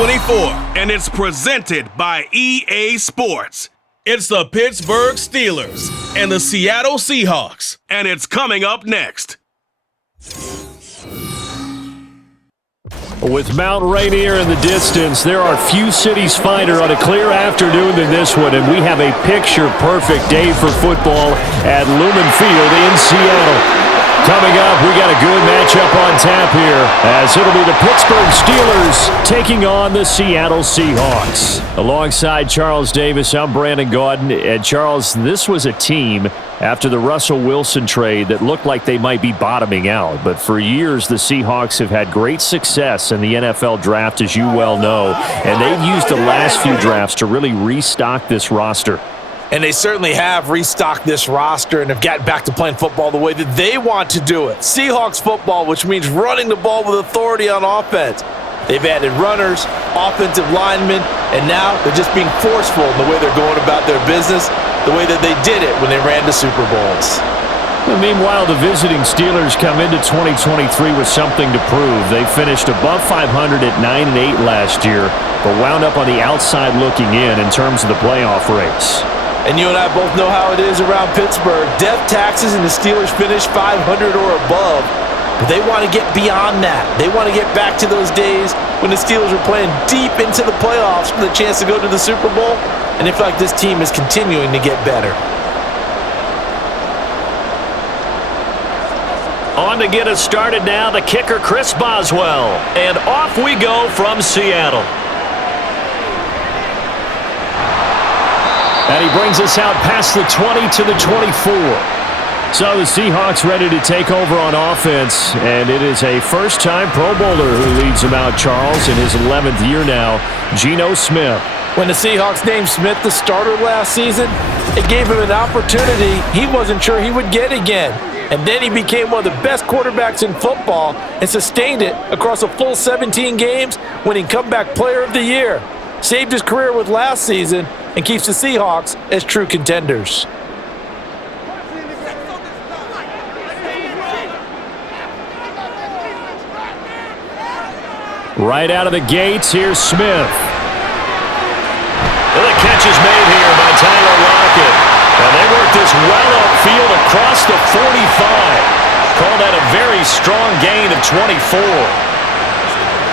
2024, and it's presented by EA Sports. It's the Pittsburgh Steelers and the Seattle Seahawks, and it's coming up next. With Mount Rainier in the distance, there are few cities finer on a clear afternoon than this one, and we have a picture-perfect day for football at Lumen Field in Seattle. Coming up, we got a good matchup on tap here, as it'll be the Pittsburgh Steelers taking on the Seattle Seahawks. Alongside Charles Davis, I'm Brandon Gaudin. And Charles, this was a team after the Russell Wilson trade that looked like they might be bottoming out. But for years, the Seahawks have had great success in the NFL draft, as you well know. And they've used the last few drafts to really restock this roster. And they certainly have restocked this roster and have gotten back to playing football the way that they want to do it. Seahawks football, which means running the ball with authority on offense. They've added runners, offensive linemen, and now they're just being forceful in the way they're going about their business, the way that they did it when they ran to Super Bowls. Well, meanwhile, the visiting Steelers come into 2023 with something to prove. They finished above 500 at 9-8 last year, but wound up on the outside looking in terms of the playoff race. And you and I both know how it is around Pittsburgh. Death taxes and the Steelers finish 500 or above. But they want to get beyond that. They want to get back to those days when the Steelers were playing deep into the playoffs for the chance to go to the Super Bowl. And they feel like this team is continuing to get better. On to get us started now, the kicker, Chris Boswell. And off we go from Seattle. And he brings us out past the 20 to the 24. So the Seahawks ready to take over on offense, and it is a first-time Pro Bowler who leads them out, Charles, in his 11th year now, Geno Smith. When the Seahawks named Smith the starter last season, it gave him an opportunity he wasn't sure he would get again. And then he became one of the best quarterbacks in football and sustained it across a full 17 games, winning Comeback Player of the Year. Saved his career with last season and keeps the Seahawks as true contenders. Right out of the gates, here's Smith. Well, the catch is made here by Tyler Lockett. And they work this well upfield across the 45. Call that a very strong gain of 24.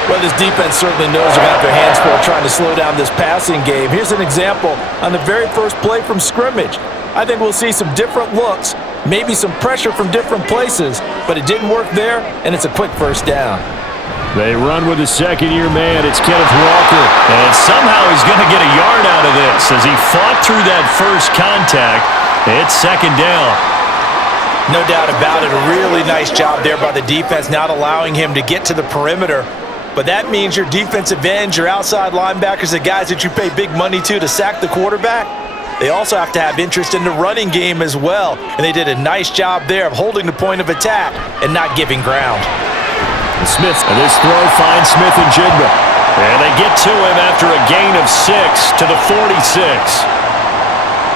Well, this defense certainly knows they're going to have their hands full trying to slow down this passing game. Here's an example on the very first play from scrimmage. I think we'll see some different looks, maybe some pressure from different places, but it didn't work there, and it's a quick first down. They run with a second-year man. It's Kenneth Walker. And somehow he's going to get a yard out of this as he fought through that first contact. It's second down. No doubt about it. A really nice job there by the defense, not allowing him to get to the perimeter. But that means your defensive ends, your outside linebackers, the guys that you pay big money to sack the quarterback, they also have to have interest in the running game as well. And they did a nice job there of holding the point of attack and not giving ground. Smith, and this throw finds Smith and Jigba. And they get to him after a gain of 6 to the 46.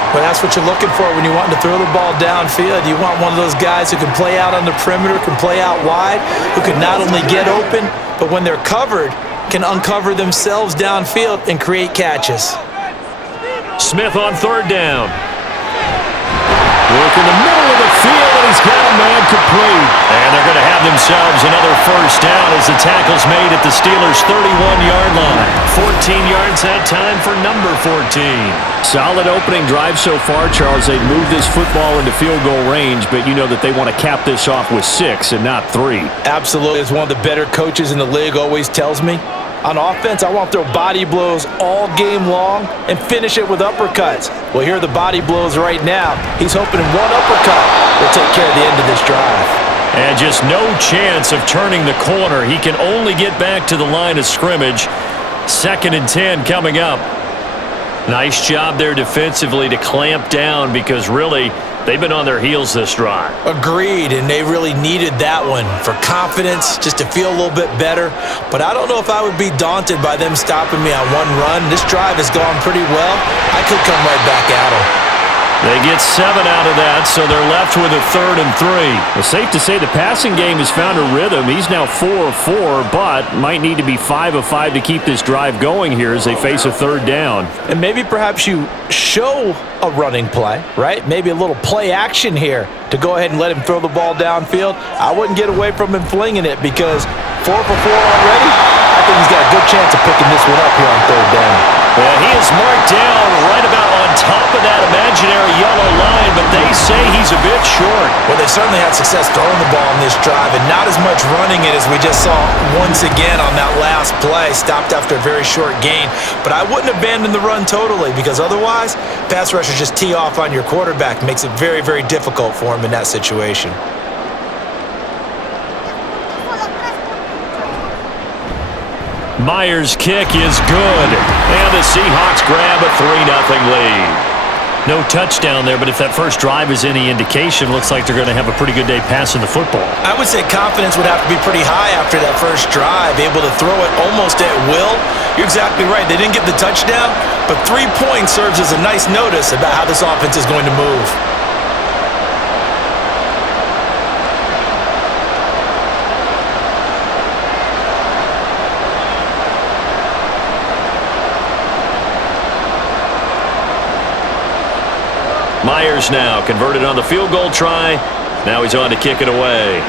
Well, that's what you're looking for when you want to throw the ball downfield. You want one of those guys who can play out on the perimeter, can play out wide, who can not only get open, but when they're covered, can uncover themselves downfield and create catches. Smith on third down. Work in the middle of the field, and he's got a man complete. And they're going to have themselves another first down as the tackle's made at the Steelers' 31-yard line. 14 yards that time for number 14. Solid opening drive so far, Charles. They've moved this football into field goal range, but you know that they want to cap this off with 6 and not 3. Absolutely. As one of the better coaches in the league always tells me, on offense, I want to throw body blows all game long and finish it with uppercuts. Well, here are the body blows right now. He's hoping one uppercut will take care of the end of this drive. And just no chance of turning the corner. He can only get back to the line of scrimmage. 2nd and 10 coming up. Nice job there defensively to clamp down because really they've been on their heels this drive. Agreed, and they really needed that one for confidence, just to feel a little bit better. But I don't know if I would be daunted by them stopping me on one run. This drive has gone pretty well. I could come right back at them. They get 7 out of that, so they're left with a 3rd and 3. Well, safe to say the passing game has found a rhythm. He's now 4 of 4, but might need to be 5 of 5 to keep this drive going here as they face a 3rd down. And maybe perhaps you show a running play, right? Maybe a little play action here to go ahead and let him throw the ball downfield. I wouldn't get away from him flinging it because 4 for 4 already. I think he's got a good chance of picking this one up here on 3rd down. Yeah, he is marked down right about on top of that imaginary yellow line, but they say he's a bit short. Well, they certainly had success throwing the ball on this drive and not as much running it as we just saw once again on that last play. Stopped after a very short gain. But I wouldn't abandon the run totally because otherwise, pass rushers just tee off on your quarterback. Makes it very, very difficult for him in that situation. Myers' kick is good, and the Seahawks grab a 3-0 lead. No touchdown there, but if that first drive is any indication, looks like they're going to have a pretty good day passing the football. I would say confidence would have to be pretty high after that first drive, able to throw it almost at will. You're exactly right. They didn't get the touchdown, but 3 points serves as a nice notice about how this offense is going to move. Myers now converted on the field goal try. Now he's on to kick it away.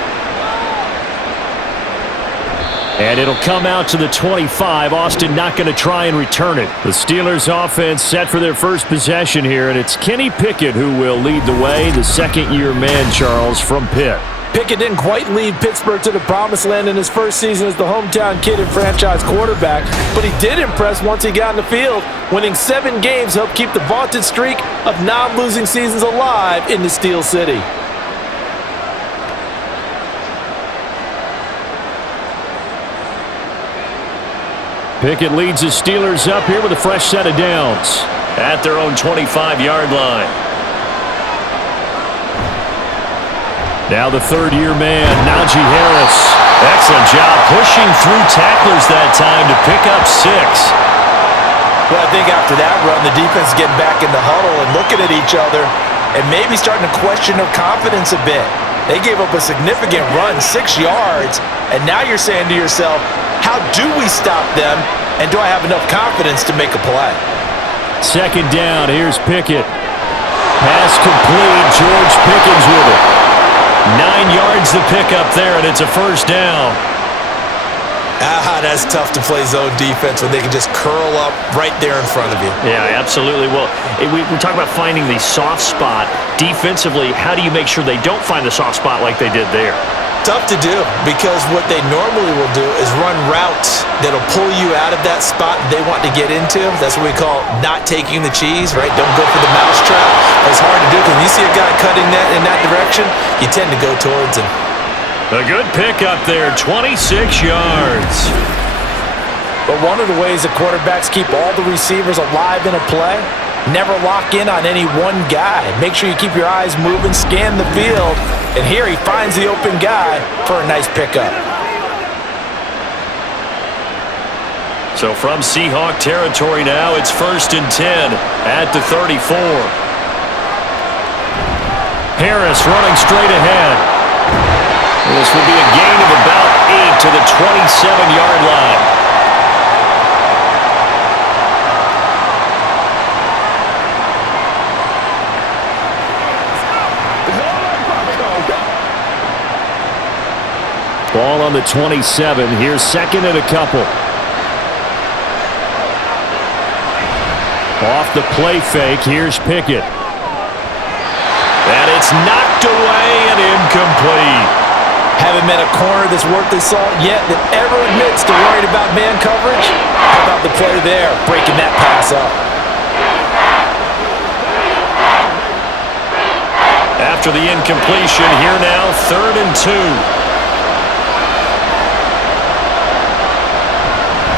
And it'll come out to the 25. Austin not going to try and return it. The Steelers offense set for their first possession here, and it's Kenny Pickett who will lead the way, the second-year man, Charles, from Pitt. Pickett didn't quite lead Pittsburgh to the promised land in his first season as the hometown kid and franchise quarterback, but he did impress once he got in the field. Winning 7 games helped keep the vaunted streak of non-losing seasons alive in the Steel City. Pickett leads the Steelers up here with a fresh set of downs at their own 25-yard line. Now the third-year man, Najee Harris. Excellent job pushing through tacklers that time to pick up 6. Well, I think after that run, the defense is getting back in the huddle and looking at each other and maybe starting to question their confidence a bit. They gave up a significant run, 6 yards, and now you're saying to yourself, how do we stop them, and do I have enough confidence to make a play? Second down, here's Pickett. Pass complete, George Pickens with it. 9 yards to pick up there, and it's a first down. That's tough to play zone defense when they can just curl up right there in front of you. Yeah, absolutely. Well, we talk about finding the soft spot. Defensively, how do you make sure they don't find the soft spot like they did there? Tough to do because what they normally will do is run routes that'll pull you out of that spot they want to get into. That's what we call not taking the cheese, right? Don't go for the mousetrap. It's hard to do because when you see a guy cutting that in that direction, you tend to go towards him. A good pick up there, 26 yards. But one of the ways that quarterbacks keep all the receivers alive in a play, never lock in on any one guy. Make sure you keep your eyes moving, scan the field, and here he finds the open guy for a nice pickup. So from Seahawk territory now, it's 1st and 10 at the 34. Harris running straight ahead. This will be a gain of about 8 to the 27-yard line. Ball on the 27. Here's second and a couple. Off the play fake. Here's Pickett. And it's knocked away and incomplete. Haven't met a corner that's worth his salt yet that ever admits to worried about man coverage. How about the play there, breaking that pass up? After the incompletion, here now, 3rd and 2.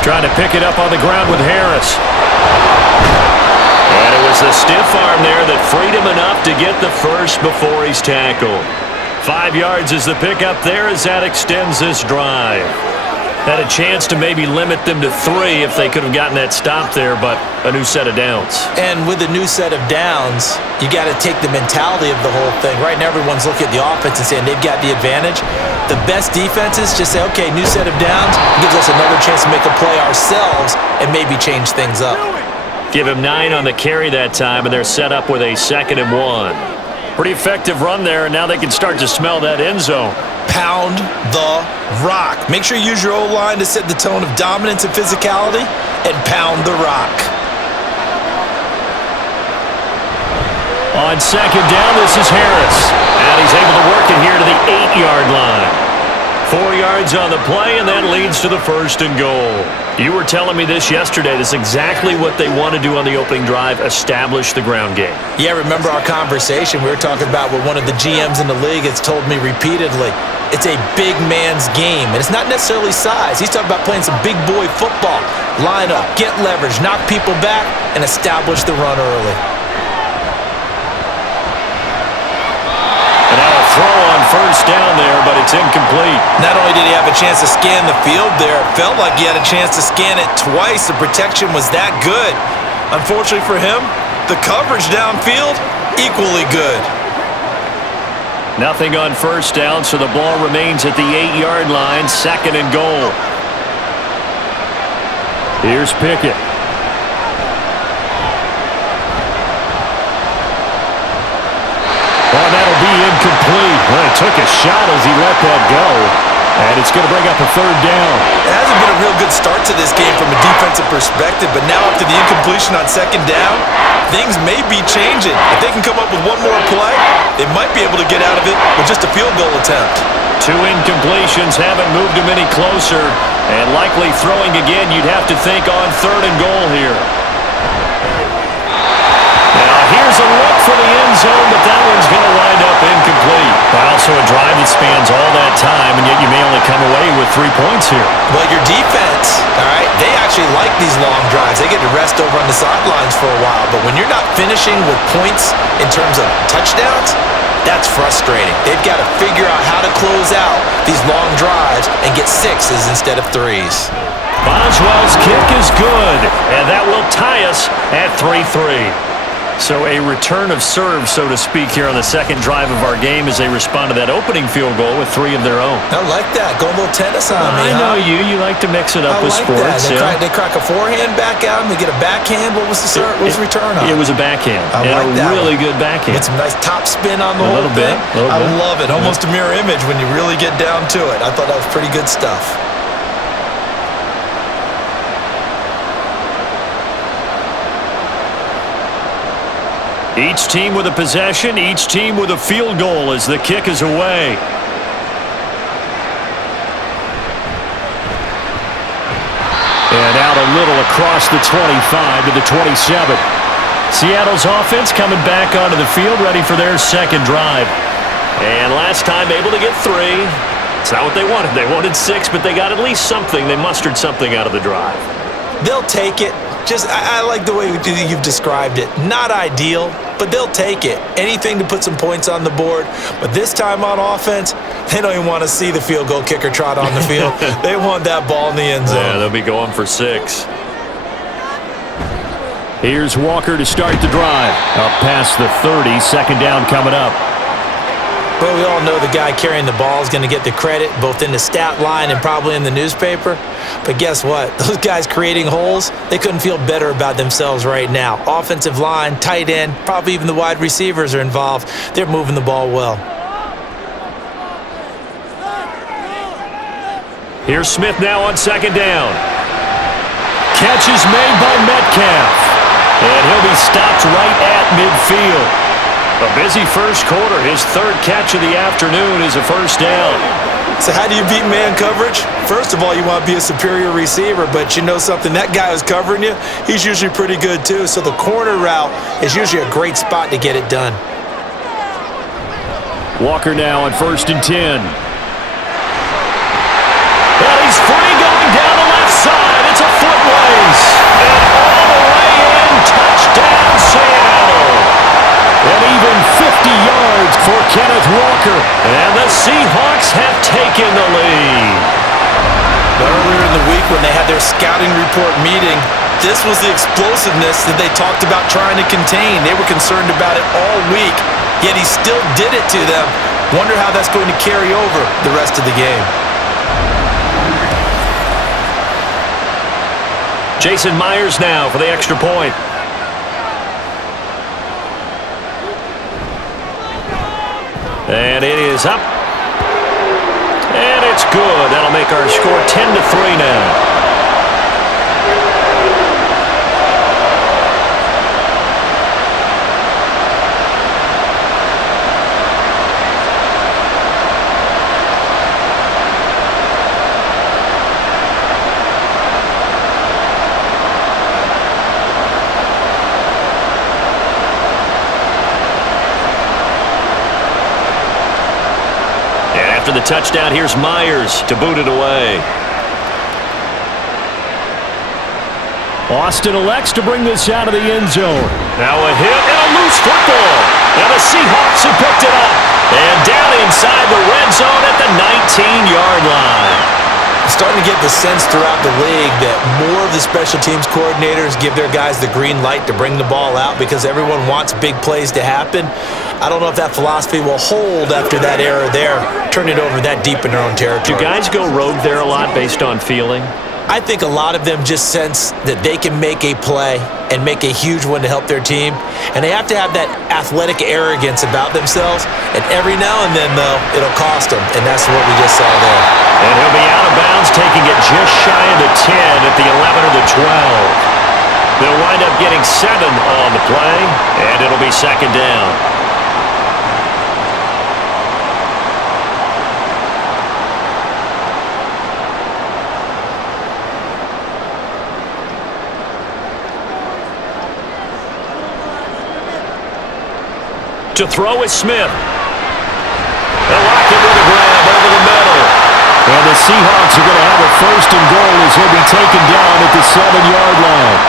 Trying to pick it up on the ground with Harris. And it was the stiff arm there that freed him enough to get the first before he's tackled. 5 yards is the pickup there as that extends this drive. Had a chance to maybe limit them to 3 if they could have gotten that stop there, but a new set of downs. And with a new set of downs, you got to take the mentality of the whole thing. Right now, everyone's looking at the offense and saying they've got the advantage. The best defenses just say, okay, new set of downs, gives us another chance to make a play ourselves and maybe change things up. Give him 9 on the carry that time, and they're set up with a 2nd and 1. Pretty effective run there, and now they can start to smell that end zone. Pound the rock. Make sure you use your O-line to set the tone of dominance and physicality, and pound the rock. On 2nd down, this is Harris. And he's able to work it here to the 8-yard line. 4 yards on the play, and that leads to the 1st and goal. You were telling me this yesterday. This is exactly what they want to do on the opening drive, establish the ground game. Yeah, remember our conversation. We were talking about what one of the GMs in the league has told me repeatedly. It's a big man's game, and it's not necessarily size. He's talking about playing some big boy football. Line up, get leverage, knock people back, and establish the run early. And now a throw on 1st down there, but it's incomplete. Not only did he have a chance to scan the field there, it felt like he had a chance to scan it twice. The protection was that good. Unfortunately for him, the coverage downfield, equally good. Nothing on 1st down, so the ball remains at the 8-yard line, 2nd and goal. Here's Pickett. Oh, that'll be incomplete. Well, it took a shot as he let that go. And it's going to bring up a 3rd down. It hasn't been a real good start to this game from a defensive perspective, but now after the incompletion on 2nd down, things may be changing. If they can come up with one more play, they might be able to get out of it with just a field goal attempt. 2 incompletions haven't moved him any closer, and likely throwing again, you'd have to think on 3rd and goal here. Now here's a look for the end zone, but that one's going to wind up incomplete. Well, so a drive that spans all that time, and yet you may only come away with 3 points here. Well, your defense, all right, they actually like these long drives. They get to rest over on the sidelines for a while, but when you're not finishing with points in terms of touchdowns, that's frustrating. They've got to figure out how to close out these long drives and get 6s instead of 3s. Boswell's kick is good, and that will tie us at 3-3. So a return of serve, so to speak, here on the 2nd drive of our game as they respond to that opening field goal with 3 of their own. I like that. Go a little tennis on me, I know you. You like to mix it up with like sports. That. They crack a forehand back out and they get a backhand. What was the return on? It was a backhand. I like that really one. good backhand. Get some nice top spin on the whole thing. I love it. Almost a mirror image when you really get down to it. I thought that was pretty good stuff. Each team with a possession, each team with a field goal as the kick is away. And out a little across the 25 to the 27. Seattle's offense coming back onto the field, ready for their 2nd drive. And last time able to get 3. It's not what they wanted. They wanted 6, but they got at least something. They mustered something out of the drive. They'll take it. I like the way you've described it. Not ideal, but they'll take it. Anything to put some points on the board. But this time on offense, they don't even want to see the field goal kicker trot on the field. They want that ball in the end zone. Yeah, they'll be going for 6. Here's Walker to start the drive. Up past the 30, 2nd down coming up. Well, we all know the guy carrying the ball is going to get the credit, both in the stat line and probably in the newspaper. But guess what? Those guys creating holes, they couldn't feel better about themselves right now. Offensive line, tight end, probably even the wide receivers are involved. They're moving the ball well. Here's Smith now on 2nd down. Catch is made by Metcalf. And he'll be stopped right at midfield. A busy 1st quarter. His 3rd catch of the afternoon is a 1st down. So how do you beat man coverage? First of all, you want to be a superior receiver, but you know something, that guy who's covering you, he's usually pretty good too. So the corner route is usually a great spot to get it done. Walker now on 1st and 10. And he's free going down the left side. It's a foot race. And all the way in, touchdown Seattle. And even 50 yards for Kenneth Walker. And the Seahawks have taken the lead. Earlier in the week when they had their scouting report meeting, this was the explosiveness that they talked about trying to contain. They were concerned about it all week, yet he still did it to them. Wonder how that's going to carry over the rest of the game. Jason Myers now for the extra point. And it is up. And it's good. That'll make our score 10-3 now. After the touchdown, here's Myers to boot it away. Austin elects to bring this out of the end zone. Now a hit and a loose football. And the Seahawks have picked it up. And down inside the red zone at the 19-yard line. Starting to get the sense throughout the league that more of the special teams coordinators give their guys the green light to bring the ball out because everyone wants big plays to happen. I don't know if that philosophy will hold after that error there, turn it over that deep in their own territory. Do guys go rogue there a lot based on feeling? I think a lot of them just sense that they can make a play and make a huge one to help their team. And they have to have that athletic arrogance about themselves. And every now and then, though, it'll cost them. And that's what we just saw there. And he'll be out of bounds, taking it just shy of the 10 at the 11 or the 12. They'll wind up getting 7 on the play, and it'll be second down. To throw is Smith. They'll lock him with a grab over the middle. And the Seahawks are going to have a first and goal as he'll be taken down at the 7-yard line.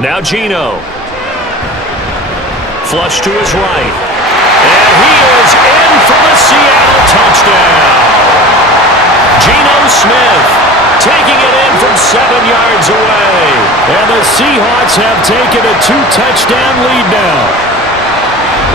Now Geno. Flush to his right. And he is in for the Seattle touchdown. Geno Smith taking it in from 7 yards away. And the Seahawks have taken a 2-touchdown lead now.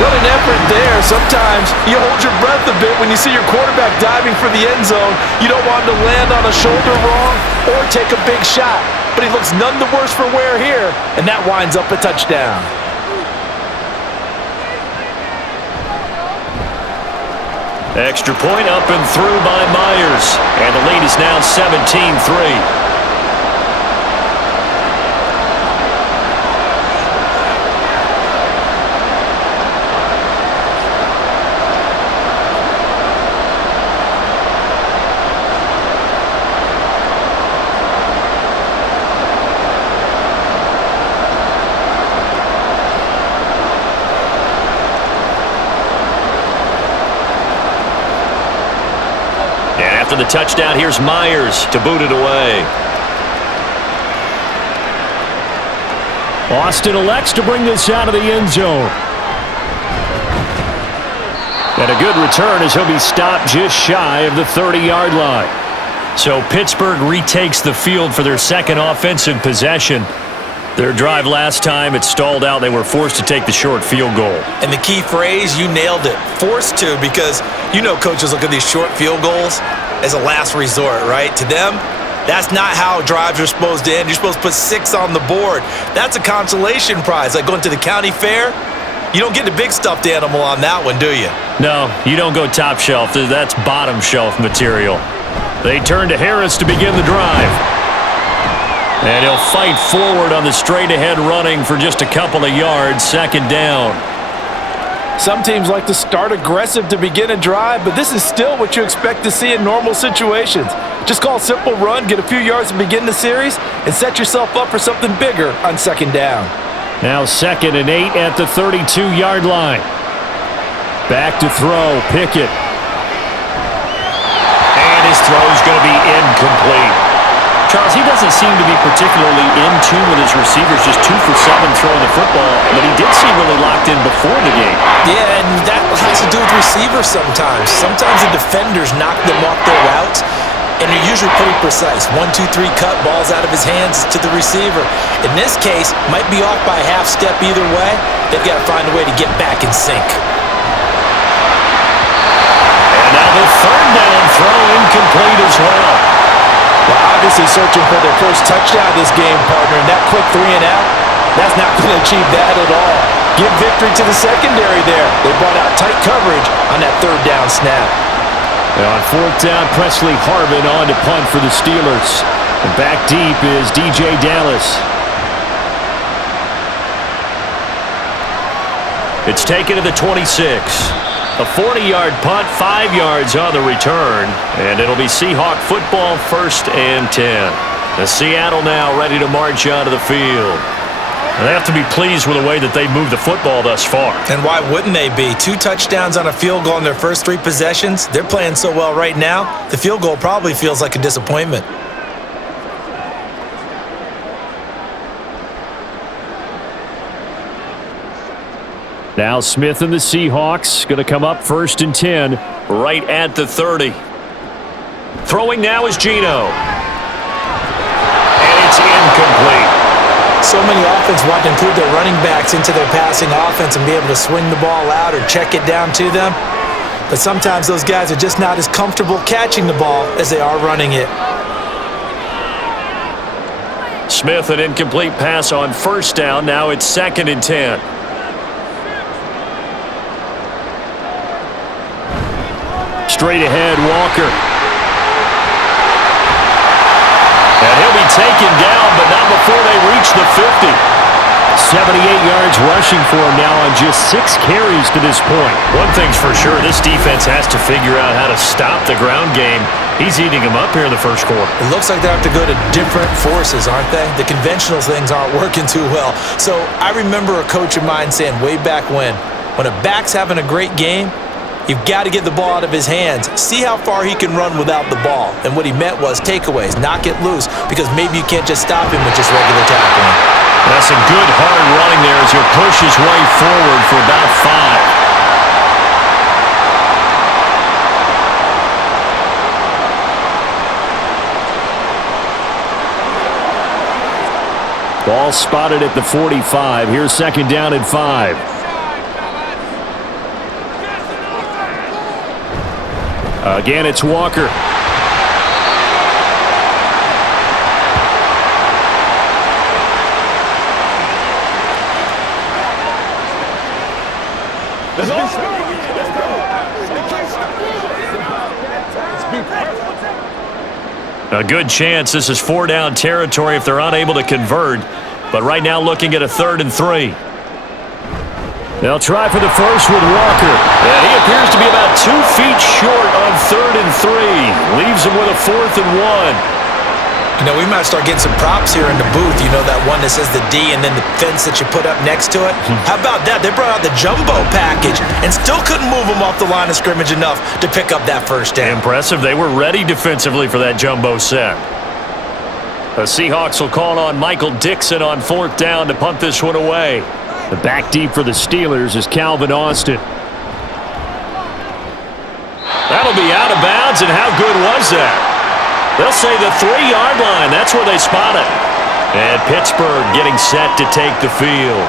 What an effort there. Sometimes you hold your breath a bit when you see your quarterback diving for the end zone. You don't want him to land on a shoulder wrong or take a big shot. But he looks none the worse for wear here, and that winds up a touchdown. Extra point up and through by Myers. And the lead is now 17-3. After the touchdown, here's Myers to boot it away. Austin elects to bring this out of the end zone. And a good return as he'll be stopped just shy of the 30-yard line. So Pittsburgh retakes the field for their second offensive possession. Their drive last time, it stalled out. They were forced to take the short field goal. And the key phrase, you nailed it. Forced to, because you know coaches look at these short field goals as a last resort, right? To them, that's not how drives are supposed to end. You're supposed to put 6 on the board. That's a consolation prize. Like going to the county fair, you don't get the big stuffed animal on that one, do you? No, you don't go top shelf. That's bottom shelf material. They turn to Harris to begin the drive. And he'll fight forward on the straight-ahead running for just a couple of yards, second down. Some teams like to start aggressive to begin a drive, but this is still what you expect to see in normal situations. Just call a simple run, get a few yards to begin the series, and set yourself up for something bigger on second down. Now 2nd and 8 at the 32-yard line. Back to throw, Pickett. throw is going to be incomplete. Charles, he doesn't seem to be particularly in tune with his receivers, just 2 for 7 throwing the football, but he did seem really locked in before the game. Yeah, and that has to do with receivers sometimes. Sometimes the defenders knock them off their routes, and they're usually pretty precise. 1, 2, 3 cut, balls out of his hands to the receiver. In this case, might be off by a half step either way. They've got to find a way to get back in sync. And now the third down throw incomplete as well. Well, obviously searching for their first touchdown this game, partner, and that quick 3 and out, that's not going to achieve that at all. Give victory to the secondary there. They brought out tight coverage on that third down snap. And on fourth down, Presley Harvin on to punt for the Steelers. And back deep is DJ Dallas. It's taken to the 26. A 40-yard punt, 5 yards on the return, and it'll be Seahawk football, 1st and 10. The Seattle now ready to march onto the field. And they have to be pleased with the way that they moved the football thus far. And why wouldn't they be? 2 touchdowns on a field goal in their first 3 possessions. They're playing so well right now, the field goal probably feels like a disappointment. Now Smith and the Seahawks going to come up 1st and 10 right at the 30. Throwing now is Geno. And it's incomplete. So many offenses want to include their running backs into their passing offense and be able to swing the ball out or check it down to them. But sometimes those guys are just not as comfortable catching the ball as they are running it. Smith, an incomplete pass on 1st down. Now it's 2nd and 10. Straight ahead, Walker. And he'll be taken down, but not before they reach the 50. 78 yards rushing for him now on just 6 carries to this point. One thing's for sure, this defense has to figure out how to stop the ground game. He's eating them up here in the first quarter. It looks like they have to go to different forces, aren't they? The conventional things aren't working too well. So I remember a coach of mine saying way back when a back's having a great game, you've got to get the ball out of his hands. See how far he can run without the ball. And what he meant was takeaways, knock it loose, because maybe you can't just stop him with just regular tackling. That's some good hard running there as he'll push his way forward for about 5. Ball spotted at the 45. Here's 2nd down and 5. Again, it's Walker. A good chance this is 4-down territory if they're unable to convert. But right now looking at a 3rd and 3. They'll try for the first with Walker. And he appears to be about 2 feet short on 3rd and 3. Leaves him with a 4th and 1. You know, we might start getting some props here in the booth. You know, that one that says the D and then the fence that you put up next to it? How about that? They brought out the jumbo package and still couldn't move them off the line of scrimmage enough to pick up that first down. Impressive. They were ready defensively for that jumbo set. The Seahawks will call on Michael Dixon on 4th down to punt this one away. The back deep for the Steelers is Calvin Austin. That'll be out of bounds, and how good was that? They'll say the 3-yard line. That's where they spot it. And Pittsburgh getting set to take the field.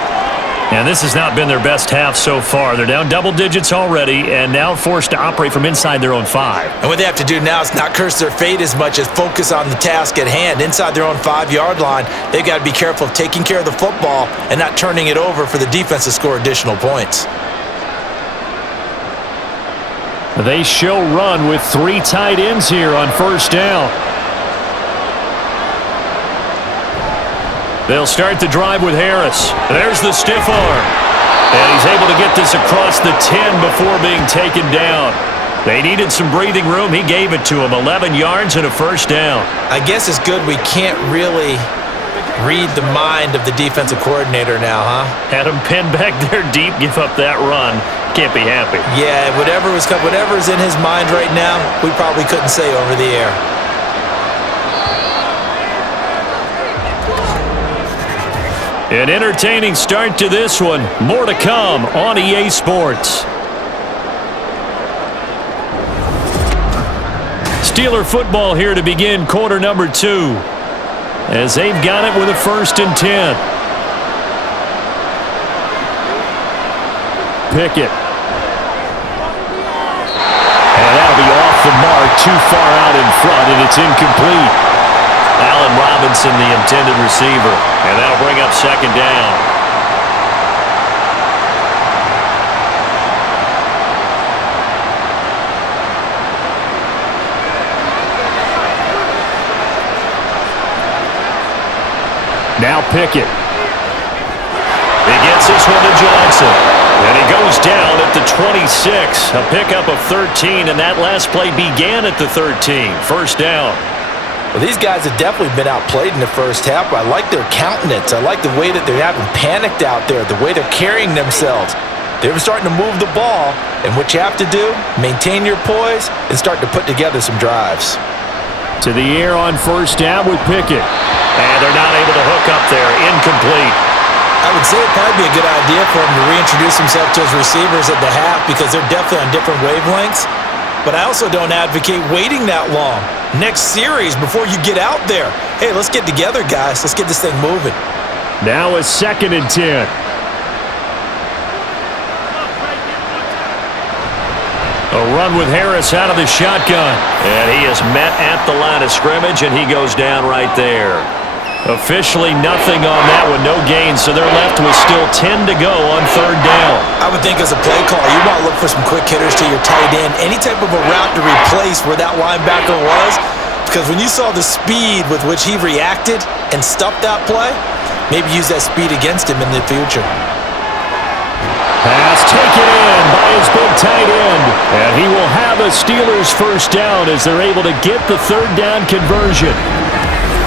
And this has not been their best half so far. They're down double digits already and now forced to operate from inside their own 5. And what they have to do now is not curse their fate as much as focus on the task at hand. Inside their own 5-yard line, they've got to be careful of taking care of the football and not turning it over for the defense to score additional points. They show run with 3 tight ends here on 1st down. They'll start the drive with Harris. There's the stiff arm. And he's able to get this across the 10 before being taken down. They needed some breathing room. He gave it to him. 11 yards and a 1st down. I guess it's good we can't really read the mind of the defensive coordinator now, huh? Had him pinned back there deep, give up that run. can't be happy. Yeah, whatever is in his mind right now, we probably couldn't say over the air. An entertaining start to this one. More to come on EA Sports. Steeler football here to begin quarter number 2. As they've got it with a 1st and 10. Pickett. And that'll be off the mark, too far out in front, and it's incomplete. Allen Robinson, the intended receiver, and that'll bring up 2nd down. Now Pickett. He gets this one to Johnson. And he goes down at the 26. A pickup of 13, and that last play began at the 13. 1st down. Well, these guys have definitely been outplayed in the first half, but I like their countenance. I like the way that they're having panicked out there, the way they're carrying themselves. They're starting to move the ball, and what you have to do, maintain your poise and start to put together some drives. To the air on 1st down with Pickett. And they're not able to hook up there. Incomplete. I would say it'd probably be a good idea for him to reintroduce himself to his receivers at the half because they're definitely on different wavelengths. But I also don't advocate waiting that long. Next series before you get out there. Hey, let's get together, guys. Let's get this thing moving. Now a 2nd and 10. A run with Harris out of the shotgun. And he is met at the line of scrimmage, and he goes down right there. Officially nothing on that one, no gain, so they're left with still 10 to go on 3rd down. I would think as a play call, you want to look for some quick hitters to your tight end, any type of a route to replace where that linebacker was, because when you saw the speed with which he reacted and stuffed that play, maybe use that speed against him in the future. Pass taken in by his big tight end, and he will have a Steelers 1st down as they're able to get the 3rd down conversion.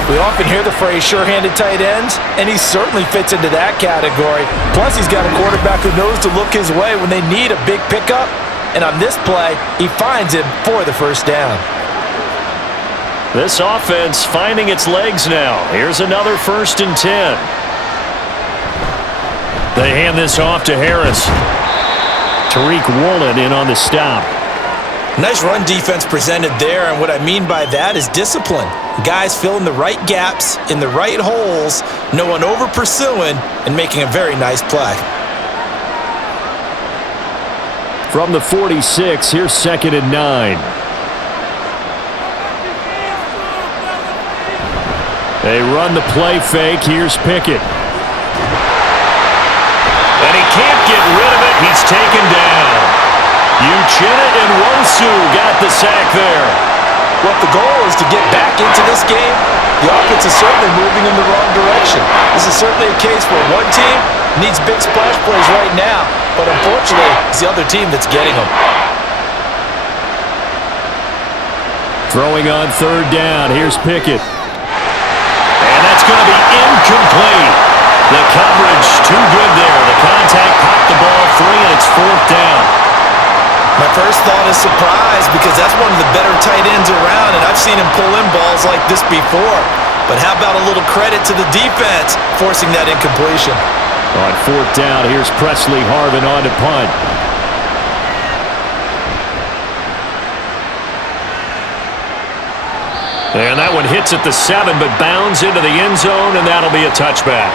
We often hear the phrase sure-handed tight ends, and he certainly fits into that category. Plus, he's got a quarterback who knows to look his way when they need a big pickup. And on this play, he finds him for the 1st down. This offense finding its legs now. Here's another 1st and 10. They hand this off to Harris. Tariq Woolen in on the stop. Nice run defense presented there, and what I mean by that is discipline. Guys filling the right gaps in the right holes, no one over-pursuing, and making a very nice play. From the 46, here's 2nd and 9. They run the play fake. Here's Pickett. And he can't get rid of it. He's taken down. Uchenna and Nwosu got the sack there. Well, if the goal is to get back into this game, the offense is certainly moving in the wrong direction. This is certainly a case where one team needs big splash plays right now, but unfortunately, it's the other team that's getting them. Throwing on 3rd down. Here's Pickett. And that's going to be incomplete. The coverage too good there. The contact popped the ball free, and it's 4th down. My first thought is surprise because that's one of the better tight ends around, and I've seen him pull in balls like this before. But how about a little credit to the defense forcing that incompletion? On 4th down, here's Presley Harvin on to punt. And that one hits at the 7, but bounds into the end zone, and that'll be a touchback.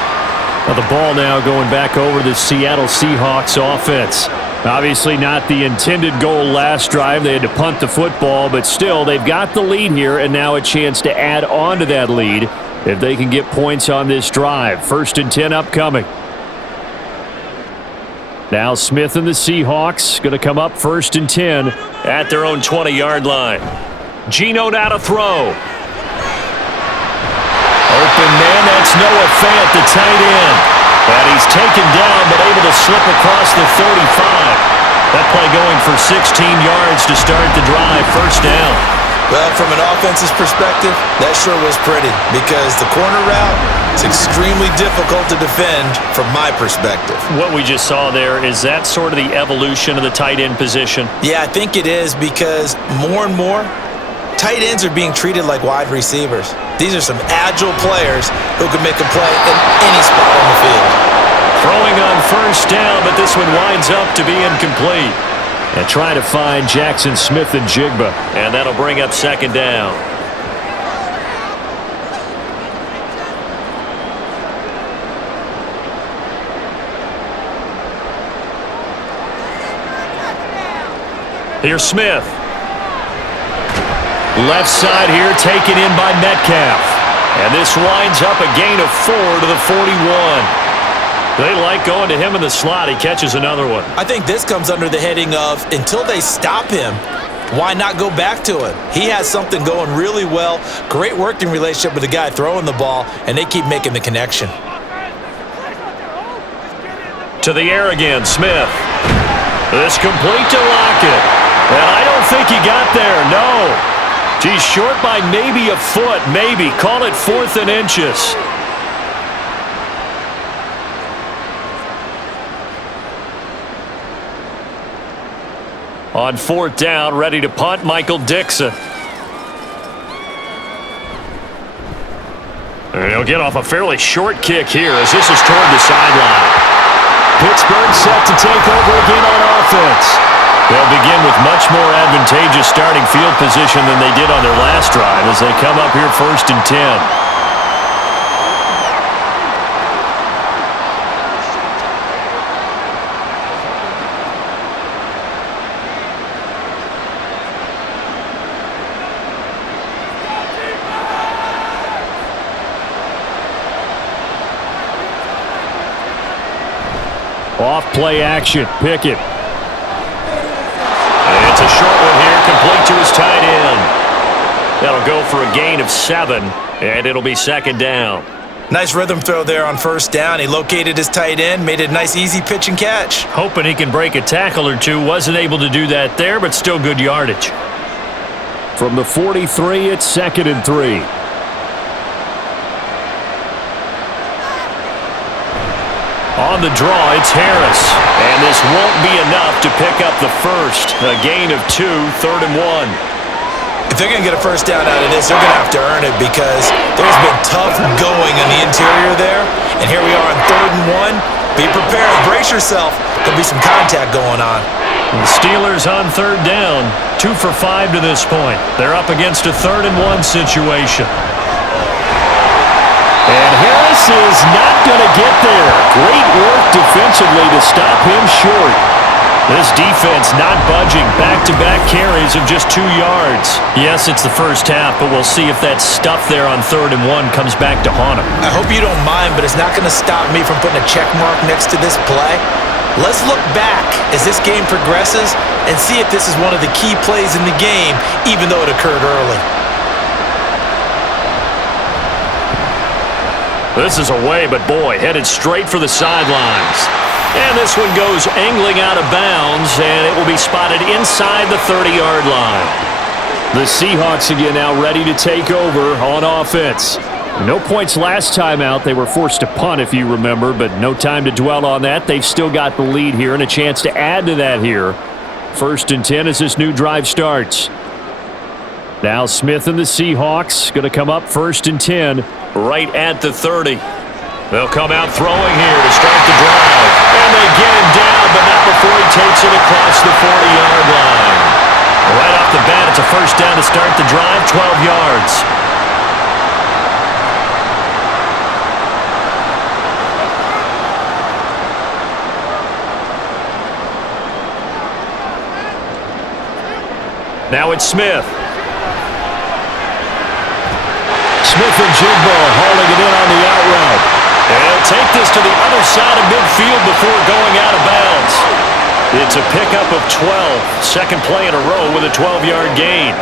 Well, the ball now going back over the Seattle Seahawks offense. Obviously not the intended goal last drive. They had to punt the football, but still, they've got the lead here, and now a chance to add on to that lead if they can get points on this drive. 1st and 10 upcoming. Now Smith and the Seahawks going to come up 1st and 10 at their own 20-yard line. Geno now to throw. Open man, that's Noah Fant, the tight end. And he's taken down, but able to slip across the 35. That play going for 16 yards to start the drive. 1st down. Well, from an offense's perspective, that sure was pretty because the corner route is extremely difficult to defend from my perspective. What we just saw there, is that sort of the evolution of the tight end position? Yeah, I think it is because more and more, tight ends are being treated like wide receivers. These are some agile players who can make a play in any spot on the field. Throwing on first down, but this one winds up to be incomplete. And trying to find Jackson Smith and Jigba. And that'll bring up second down. Here's Smith. Left side here taken in by Metcalf. And this winds up a gain of 4 to the 41. They like going to him in the slot. He catches another one. I think this comes under the heading of until they stop him, why not go back to it? He has something going really well. Great working relationship with the guy throwing the ball, and they keep making the connection. To the air again, Smith. This complete to Lockett. And I don't think he got there, no. He's short by maybe a foot, maybe. Call it 4th and inches. On 4th down, ready to punt, Michael Dixon. And he'll get off a fairly short kick here as this is toward the sideline. Pittsburgh set to take over again on offense. They'll begin with much more advantageous starting field position than they did on their last drive as they come up here 1st and 10. Off play action. Pickett. And it's a short one here, complete to his tight end. That'll go for a gain of 7, and it'll be second down. Nice rhythm throw there on first down. He located his tight end, made it a nice easy pitch and catch. Hoping he can break a tackle or two. Wasn't able to do that there, but still good yardage. From the 43, it's 2nd and 3. On the draw, it's Harris. And this won't be enough to pick up the first. A gain of 2, 3rd and 1. If they're going to get a first down out of this, they're going to have to earn it because there's been tough going in the interior there. And here we are on 3rd and 1. Be prepared. Brace yourself. There'll be some contact going on. The Steelers on 3rd down. 2 for 5 to this point. They're up against a 3rd and 1 situation. And Harris is not going to get there. Great work defensively to stop him short. This defense not budging. Back-to-back carries of just 2 yards. Yes, it's the first half, but we'll see if that stuff there on 3rd and 1 comes back to haunt him. I hope you don't mind, but it's not going to stop me from putting a check mark next to this play. Let's look back as this game progresses and see if this is one of the key plays in the game, even though it occurred early. This is away, but boy, headed straight for the sidelines. And this one goes angling out of bounds, and it will be spotted inside the 30-yard line. The Seahawks again now ready to take over on offense. No points last time out. They were forced to punt, if you remember, but no time to dwell on that. They've still got the lead here and a chance to add to that here. 1st and 10 as this new drive starts. Now Smith and the Seahawks going to come up 1st and 10. Right at the 30. They'll come out throwing here to start the drive. And they get him down, but not before he takes it across the 40-yard line. Right off the bat, it's a first down to start the drive, 12 yards. Now it's Smith. Smith and Jigba hauling it in on the out route. And he'll take this to the other side of midfield before going out of bounds. It's a pickup of 12. Second play in a row with a 12-yard gain.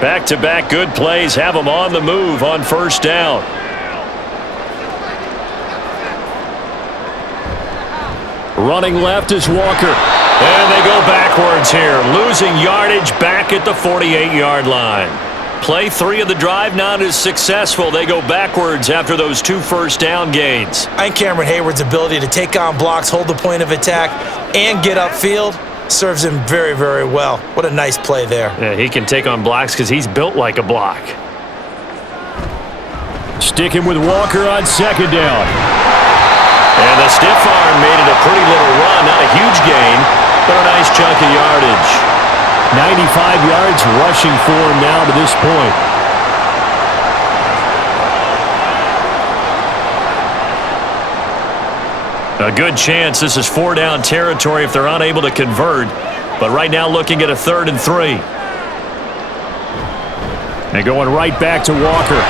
Back-to-back good plays have them on the move on first down. Running left is Walker. And they go backwards here, losing yardage back at the 48-yard line. Play 3 of the drive not as successful. They go backwards after those 2 first down gains. And Cameron Hayward's ability to take on blocks, hold the point of attack, and get upfield serves him very, very well. What a nice play there. Yeah, he can take on blocks because he's built like a block. Sticking with Walker on second down. And the stiff arm made it a pretty little run. Not a huge gain, but a nice chunk of yardage. 95 yards rushing for him now to this point. A good chance this is 4-down territory if they're unable to convert. But right now looking at a 3rd and 3. And going right back to Walker.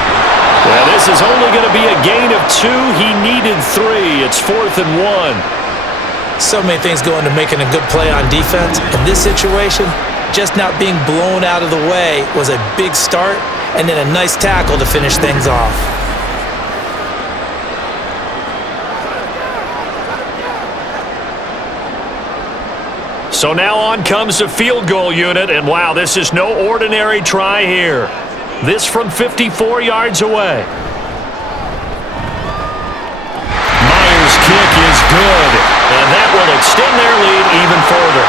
Yeah, this is only going to be a gain of 2. He needed 3. It's 4th and 1. So many things go into making a good play on defense. In this situation, just not being blown out of the way was a big start, and then a nice tackle to finish things off. So now on comes the field goal unit, and wow, this is no ordinary try here. This from 54 yards away. Myers' kick is good, and that will extend their lead even further.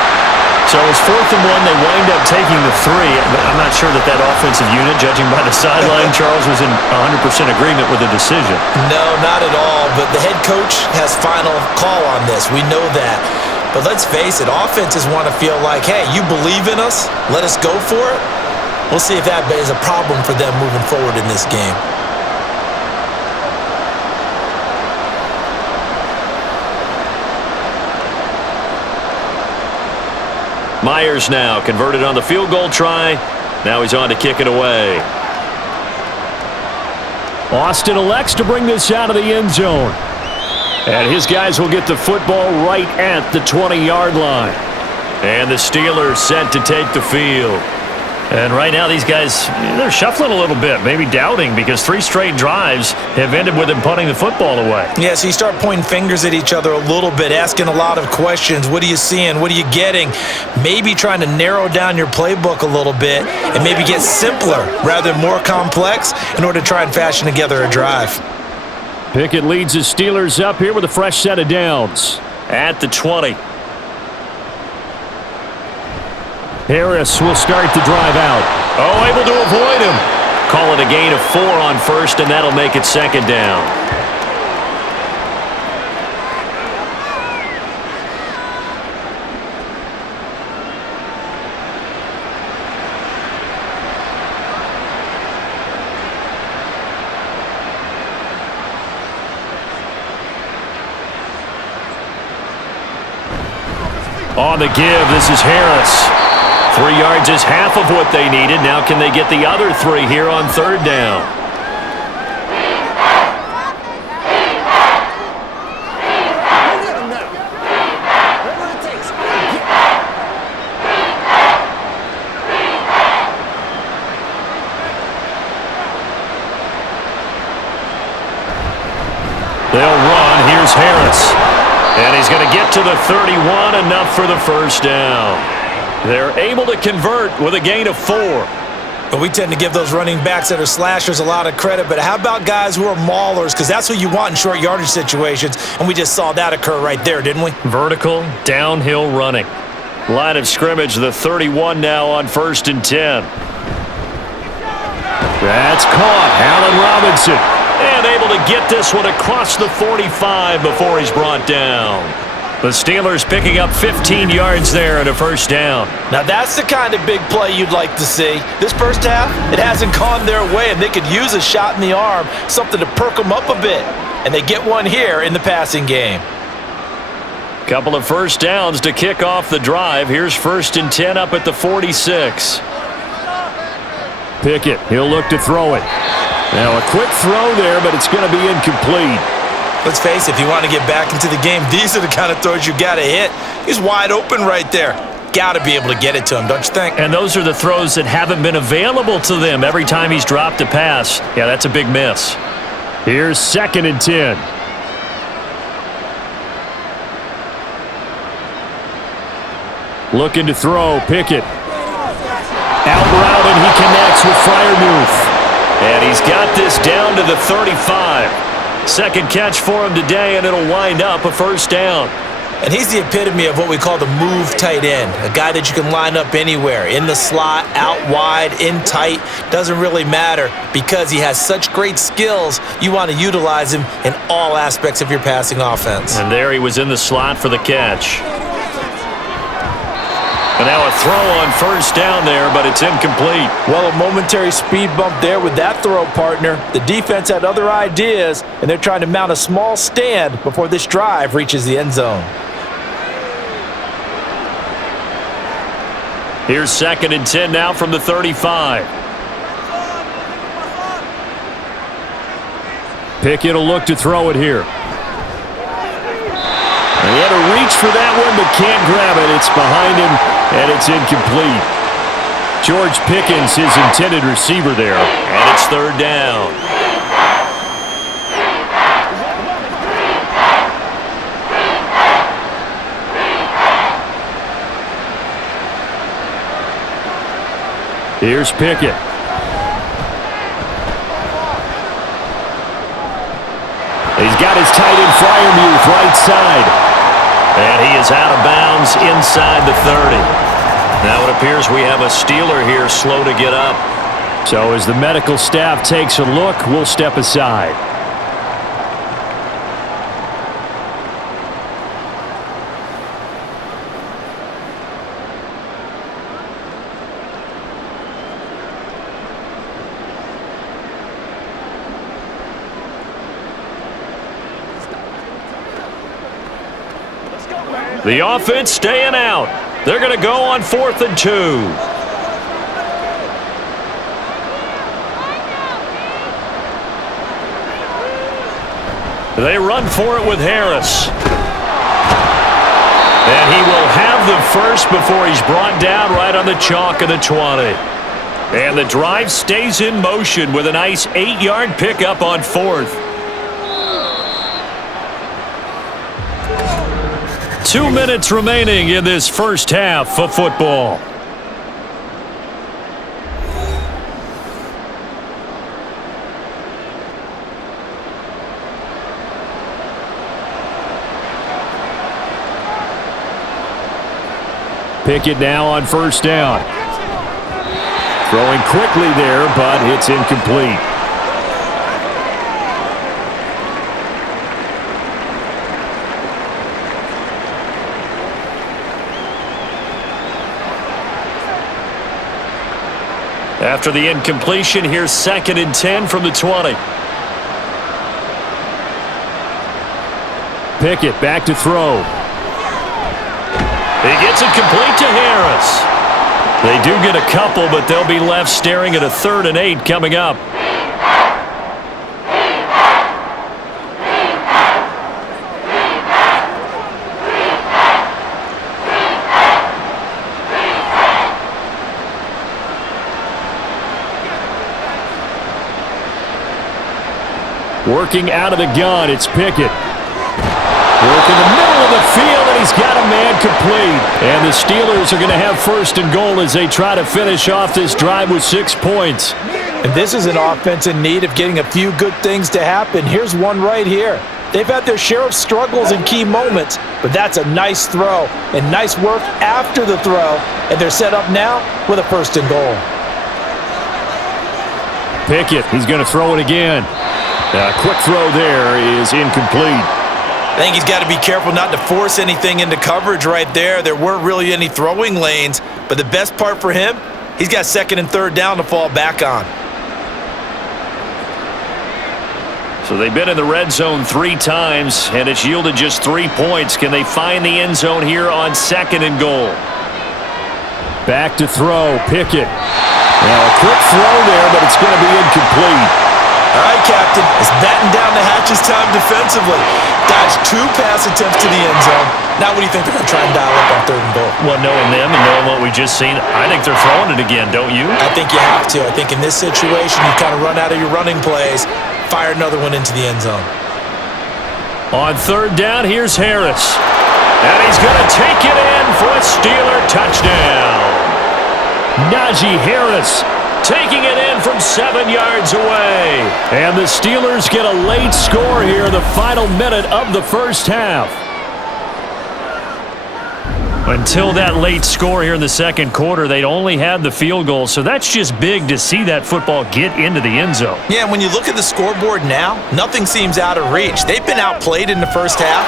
So it's 4th and 1. They wind up taking the 3. I'm not sure that offensive unit, judging by the sideline, Charles, was in 100% agreement with the decision. No, not at all. But the head coach has final call on this. We know that. But let's face it, offenses want to feel like, hey, you believe in us? Let us go for it? We'll see if that is a problem for them moving forward in this game. Myers now converted on the field goal try. Now he's on to kick it away. Austin elects to bring this out of the end zone. And his guys will get the football right at the 20-yard line. And the Steelers set to take the field. And right now these guys, they're shuffling a little bit, maybe doubting, because 3 straight drives have ended with them punting the football away. Yeah, so you start pointing fingers at each other a little bit, asking a lot of questions. What are you seeing? What are you getting? Maybe trying to narrow down your playbook a little bit and maybe get simpler rather than more complex in order to try and fashion together a drive. Pickett leads the Steelers up here with a fresh set of downs. At the 20. Harris will start the drive out. Oh, able to avoid him. Call it a gain of 4 on first, and that'll make it 2nd down. On the give, this is Harris. 3 yards is half of what they needed. Now can they get the other 3 here on 3rd down? They'll run. Here's Harris. And he's going to get to the 31, enough for the first down. They're able to convert with a gain of 4. But we tend to give those running backs that are slashers a lot of credit. But how about guys who are maulers? Because that's what you want in short yardage situations. And we just saw that occur right there, didn't we? Vertical, downhill running. Line of scrimmage, the 31 now on 1st and 10. That's caught. Allen Robinson. And able to get this one across the 45 before he's brought down. The Steelers picking up 15 yards there and a first down. Now that's the kind of big play you'd like to see. This first half, it hasn't gone their way, and they could use a shot in the arm, something to perk them up a bit. And they get one here in the passing game. Couple of first downs to kick off the drive. Here's 1st and 10 up at the 46. Pickett, he'll look to throw it. Now a quick throw there, but it's going to be incomplete. Let's face it, if you want to get back into the game, these are the kind of throws you got to hit. He's wide open right there. Got to be able to get it to him, don't you think? And those are the throws that haven't been available to them every time he's dropped a pass. Yeah, that's a big miss. Here's 2nd and 10. Looking to throw, Pickett. Out route, and he connects with Freiermuth. And he's got this down to the 35. Second catch for him today, and it'll wind up a first down. And he's the epitome of what we call the move tight end, a guy that you can line up anywhere, in the slot, out wide, in tight, doesn't really matter because he has such great skills. You want to utilize him in all aspects of your passing offense. And there he was in the slot for the catch. And now a throw on first down there, but it's incomplete. Well, a momentary speed bump there with that throw, partner. The defense had other ideas, and they're trying to mount a small stand before this drive reaches the end zone. Here's 2nd and 10 now from the 35. Pickett will look to throw it here. And he had to reach for that one, but can't grab it. It's behind him, and it's incomplete. George Pickens, his intended receiver there. And it's 3rd down. Here's Pickett. He's got his tight end Freiermuth right side. And he is out of bounds inside the 30. Now it appears we have a Steeler here slow to get up. So as the medical staff takes a look, we'll step aside. The offense staying out. They're going to go on 4th and 2. They run for it with Harris. And he will have the first before he's brought down right on the chalk of the 20. And the drive stays in motion with a nice 8-yard pickup on 4th. 2 minutes remaining in this first half of football. Pickett now on 1st down. Throwing quickly there, but it's incomplete. After the incompletion, here's 2nd and 10 from the 20. Pickett back to throw. He gets it complete to Harris. They do get a couple, but they'll be left staring at a 3rd and 8 coming up. Working out of the gun, it's Pickett. Work in the middle of the field, and he's got a man complete. And the Steelers are going to have 1st and goal as they try to finish off this drive with 6 points. And this is an offense in need of getting a few good things to happen. Here's one right here. They've had their share of struggles in key moments, but that's a nice throw and nice work after the throw. And they're set up now with a 1st and goal. Pickett, he's going to throw it again. A quick throw there is incomplete. I think he's got to be careful not to force anything into coverage right there. There weren't really any throwing lanes, but the best part for him, he's got 2nd and 3rd down to fall back on. So they've been in the red zone 3 times, and it's yielded just 3 points. Can they find the end zone here on 2nd and goal? Back to throw, Pickett. Now a quick throw there, but it's going to be incomplete. All right, Captain, it's batten down the hatches time defensively. Dodged 2 pass attempts to the end zone. Now what do you think they're going to try and dial up on 3rd and goal? Well, knowing them and knowing what we just seen, I think they're throwing it again, don't you? I think you have to. I think in this situation, you kind of run out of your running plays, fire another one into the end zone. On 3rd down, here's Harris. And he's going to take it in for a Steeler touchdown. Najee Harris taking it in from 7 yards away. And the Steelers get a late score here in the final minute of the first half. Until that late score here in the second quarter, they'd only had the field goal, so that's just big to see that football get into the end zone. Yeah, and when you look at the scoreboard now, nothing seems out of reach. They've been outplayed in the first half,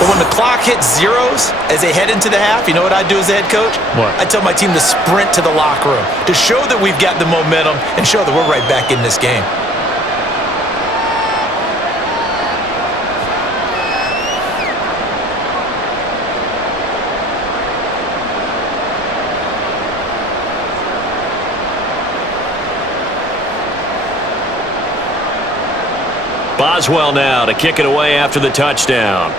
but when the clock hits zeros as they head into the half, you know what I do as a head coach? What? I tell my team to sprint to the locker room to show that we've got the momentum and show that we're right back in this game. Boswell now to kick it away after the touchdown.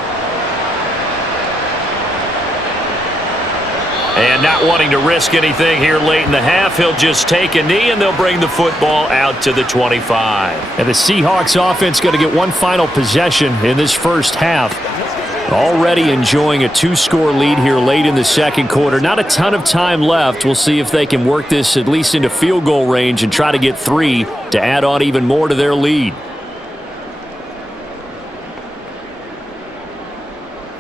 And not wanting to risk anything here late in the half, he'll just take a knee and they'll bring the football out to the 25. And the Seahawks offense going to get one final possession in this first half. Already enjoying a 2-score lead here late in the second quarter. Not a ton of time left. We'll see if they can work this at least into field goal range and try to get 3 to add on even more to their lead.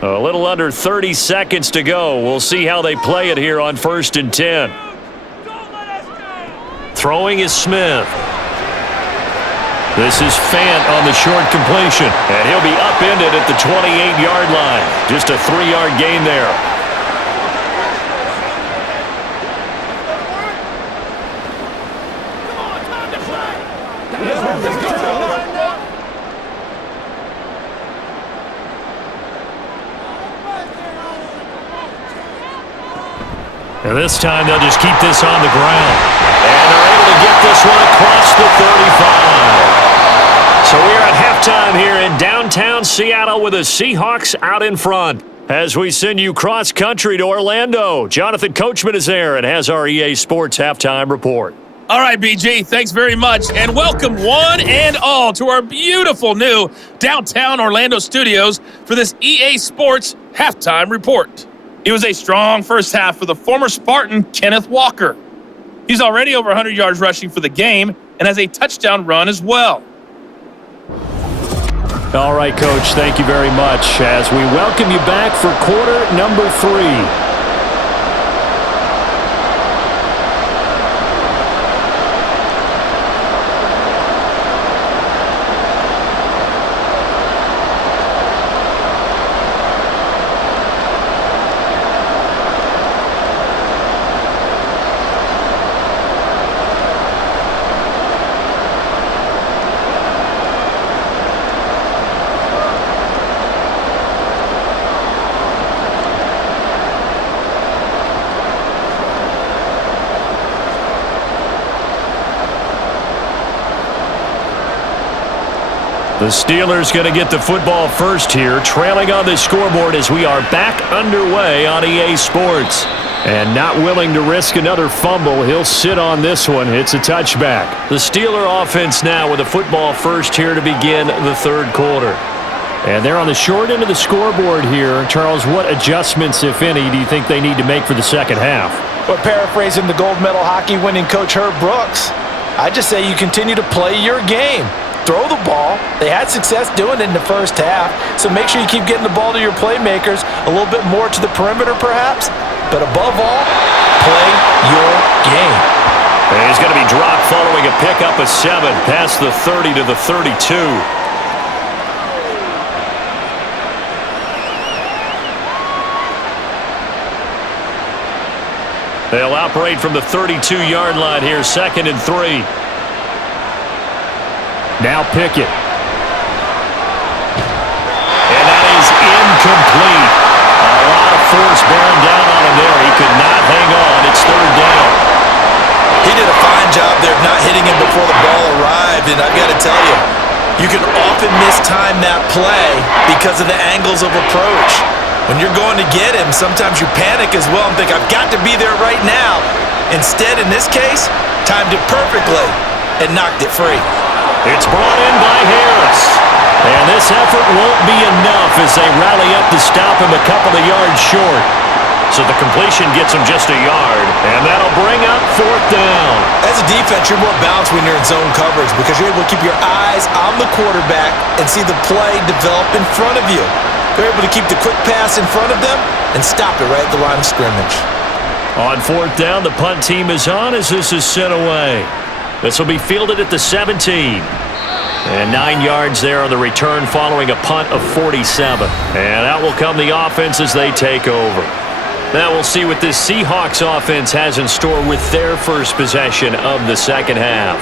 A little under 30 seconds to go. We'll see how they play it here on 1st and 10. Throwing is Smith. This is Fant on the short completion. And he'll be upended at the 28-yard line. Just a 3-yard gain there. And this time they'll just keep this on the ground. And they're able to get this one across the 35. So we are at halftime here in downtown Seattle with the Seahawks out in front. As we send you cross-country to Orlando, Jonathan Coachman is there and has our EA Sports halftime report. All right, BG, thanks very much, and welcome one and all to our beautiful new downtown Orlando studios for this EA Sports halftime report. It was a strong first half for the former Spartan, Kenneth Walker. He's already over 100 yards rushing for the game and has a touchdown run as well. All right, Coach, thank you very much as we welcome you back for quarter number 3. The Steelers going to get the football first here, trailing on the scoreboard as we are back underway on EA Sports. And not willing to risk another fumble, he'll sit on this one. It's a touchback. The Steeler offense now with the football first here to begin the third quarter. And they're on the short end of the scoreboard here. Charles, what adjustments, if any, do you think they need to make for the second half? Well, paraphrasing the gold medal hockey winning coach Herb Brooks, I just say you continue to play your game. Throw the ball. They had success doing it in the first half, so make sure you keep getting the ball to your playmakers, a little bit more to the perimeter perhaps, but above all, play your game. And he's going to be dropped following a pickup of 7 past the 30 to the 32. They'll operate from the 32-yard line here, 2nd and 3. Now Pickett. And that is incomplete. A lot of force bearing down on him there. He could not hang on. It's 3rd down. He did a fine job there of not hitting him before the ball arrived, and I've got to tell you, you can often mistime that play because of the angles of approach. When you're going to get him, sometimes you panic as well and think, I've got to be there right now. Instead, in this case, timed it perfectly and knocked it free. It's brought in by Harris. And this effort won't be enough as they rally up to stop him a couple of yards short. So the completion gets him just a yard, and that'll bring up 4th down. As a defense, you're more balanced when you're in zone coverage because you're able to keep your eyes on the quarterback and see the play develop in front of you. They're able to keep the quick pass in front of them and stop it right at the line of scrimmage. On 4th down, the punt team is on as this is sent away. This will be fielded at the 17. And 9 yards there on the return following a punt of 47. And out will come the offense as they take over. Now we'll see what this Seahawks offense has in store with their first possession of the second half.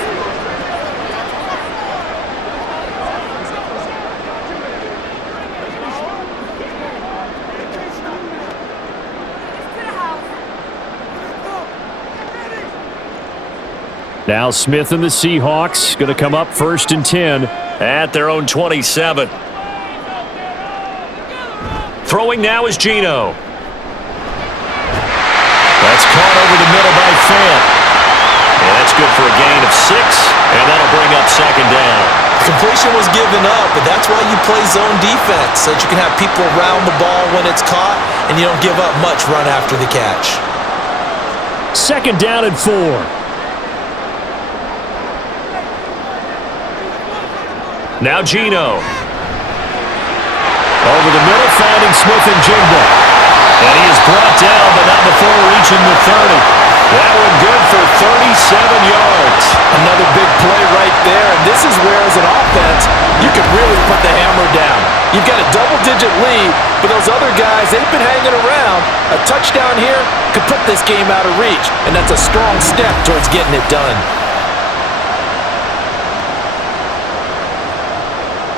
Now Smith and the Seahawks going to come up 1st and 10 at their own 27. Throwing now is Geno. That's caught over the middle by Fant. And that's good for a gain of 6, and that'll bring up 2nd down. Completion was given up, but that's why you play zone defense, so that you can have people around the ball when it's caught, and you don't give up much run after the catch. 2nd down and 4. Now Geno. Over the middle, finding Smith and Jigba. And he is brought down, but not before reaching the 30. That one good for 37 yards. Another big play right there, and this is where, as an offense, you can really put the hammer down. You've got a double-digit lead, but those other guys, they've been hanging around. A touchdown here could put this game out of reach, and that's a strong step towards getting it done.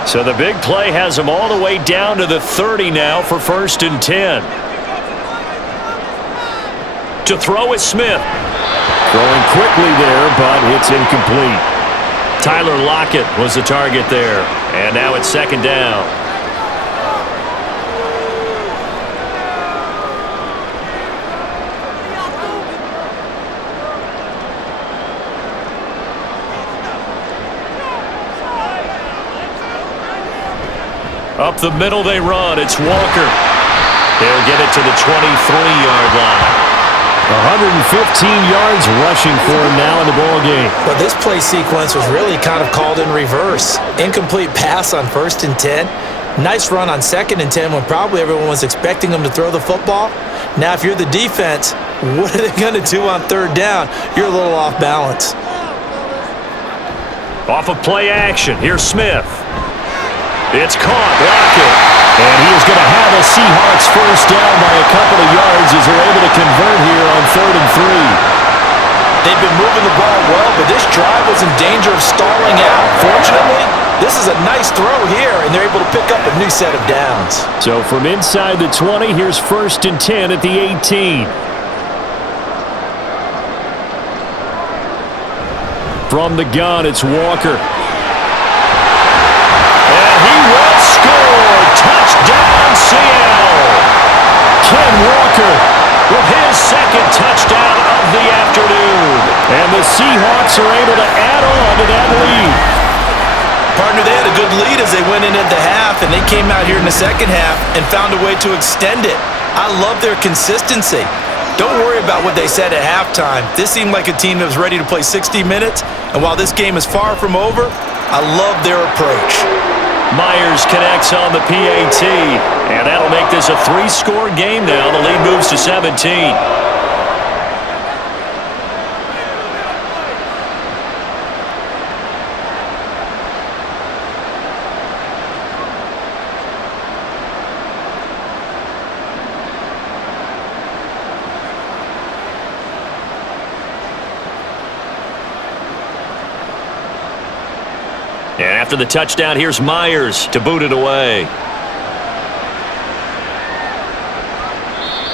So the big play has him all the way down to the 30 now for 1st and 10. To throw is Smith. Throwing quickly there, but it's incomplete. Tyler Lockett was the target there. And now it's 2nd down. Up the middle they run. It's Walker. They'll get it to the 23-yard line. 115 yards rushing for him now in the ball game. But this play sequence was really kind of called in reverse. Incomplete pass on 1st and 10. Nice run on 2nd and 10 when probably everyone was expecting him to throw the football. Now, if you're the defense, what are they going to do on 3rd down? You're a little off balance. Off of play action. Here's Smith. It's caught. Lockett. And he is going to have a Seahawks first down by a couple of yards as they're able to convert here on 3rd and 3. They've been moving the ball well, but this drive was in danger of stalling out. Fortunately, this is a nice throw here, and they're able to pick up a new set of downs. So from inside the 20, here's 1st and 10 at the 18. From the gun, it's Walker. He will score! Touchdown, Seattle! Ken Walker with his 2nd touchdown of the afternoon. And the Seahawks are able to add on to that lead. Partner, they had a good lead as they went in at the half, and they came out here in the second half and found a way to extend it. I love their consistency. Don't worry about what they said at halftime. This seemed like a team that was ready to play 60 minutes, and while this game is far from over, I love their approach. Myers connects on the PAT, and that'll make this a 3-score game now. The lead moves to 17. And after the touchdown, here's Myers to boot it away.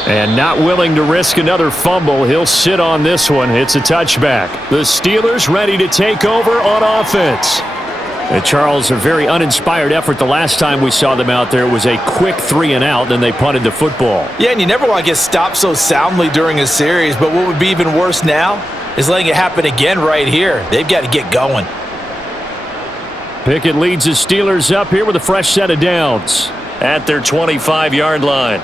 And not willing to risk another fumble, he'll sit on this one. It's a touchback. The Steelers ready to take over on offense. And Charles, a very uninspired effort the last time we saw them out there. It was a quick 3-and-out, then they punted the football. Yeah, and you never want to get stopped so soundly during a series, but what would be even worse now is letting it happen again right here. They've got to get going. Pickett leads his Steelers up here with a fresh set of downs. At their 25-yard line.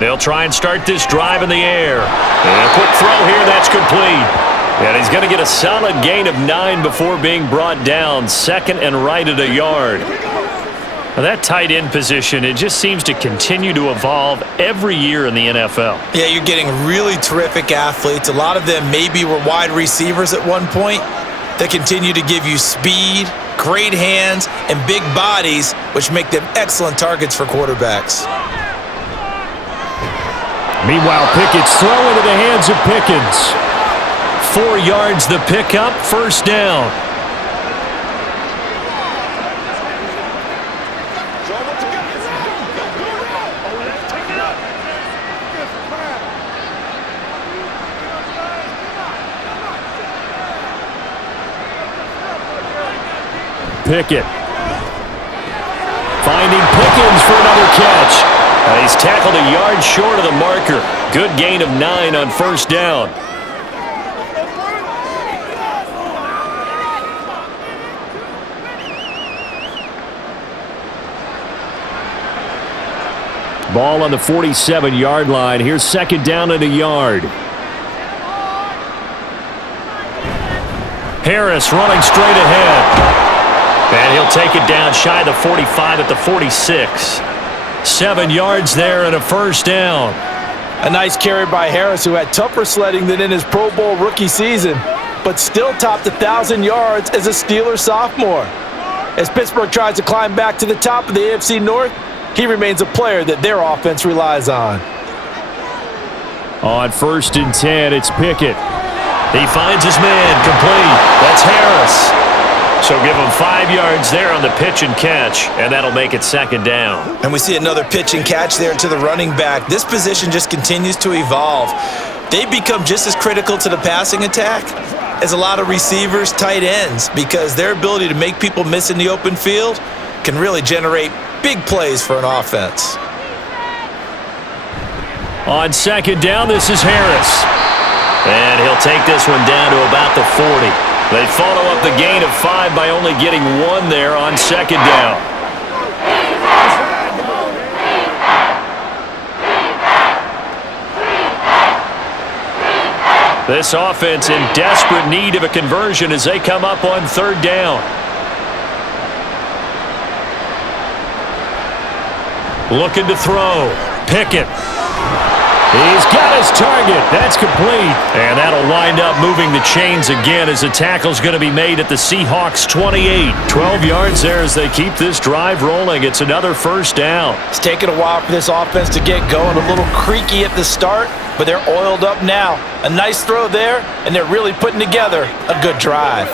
They'll try and start this drive in the air. And a quick throw here, that's complete. And he's going to get a solid gain of 9 before being brought down. Second and right at a yard. Now that tight end position, it just seems to continue to evolve every year in the NFL. Yeah, you're getting really terrific athletes. A lot of them maybe were wide receivers at one point. They continue to give you speed, great hands, and big bodies, which make them excellent targets for quarterbacks. Meanwhile, Pickett's throw into the hands of Pickens. 4 yards the pickup, first down. Pickett. Finding Pickens for another catch. He's tackled a yard short of the marker. Good gain of 9 on first down. Ball on the 47-yard line. Here's second down and a yard. Harris running straight ahead. And he'll take it down shy of the 45 at the 46. 7 yards there and a first down. A nice carry by Harris, who had tougher sledding than in his Pro Bowl rookie season, but still topped 1,000 yards as a Steelers sophomore. As Pittsburgh tries to climb back to the top of the AFC North, he remains a player that their offense relies on. On 1st and 10, it's Pickett. He finds his man, complete. That's Harris. So give him 5 yards there on the pitch and catch, and that'll make it second down. And we see another pitch and catch there to the running back. This position just continues to evolve. They become just as critical to the passing attack as a lot of receivers, tight ends, because their ability to make people miss in the open field can really generate big plays for an offense. On second down, this is Harris. And he'll take this one down to about the 40. They follow up the gain of 5 by only getting 1 there on second down. This offense in desperate need of a conversion as they come up on third down. Looking to throw. Pickett. He's got his target. That's complete. And that'll wind up moving the chains again as the tackle's going to be made at the Seahawks 28. 12 yards there as they keep this drive rolling. It's another first down. It's taken a while for this offense to get going. A little creaky at the start, but they're oiled up now. A nice throw there, and they're really putting together a good drive.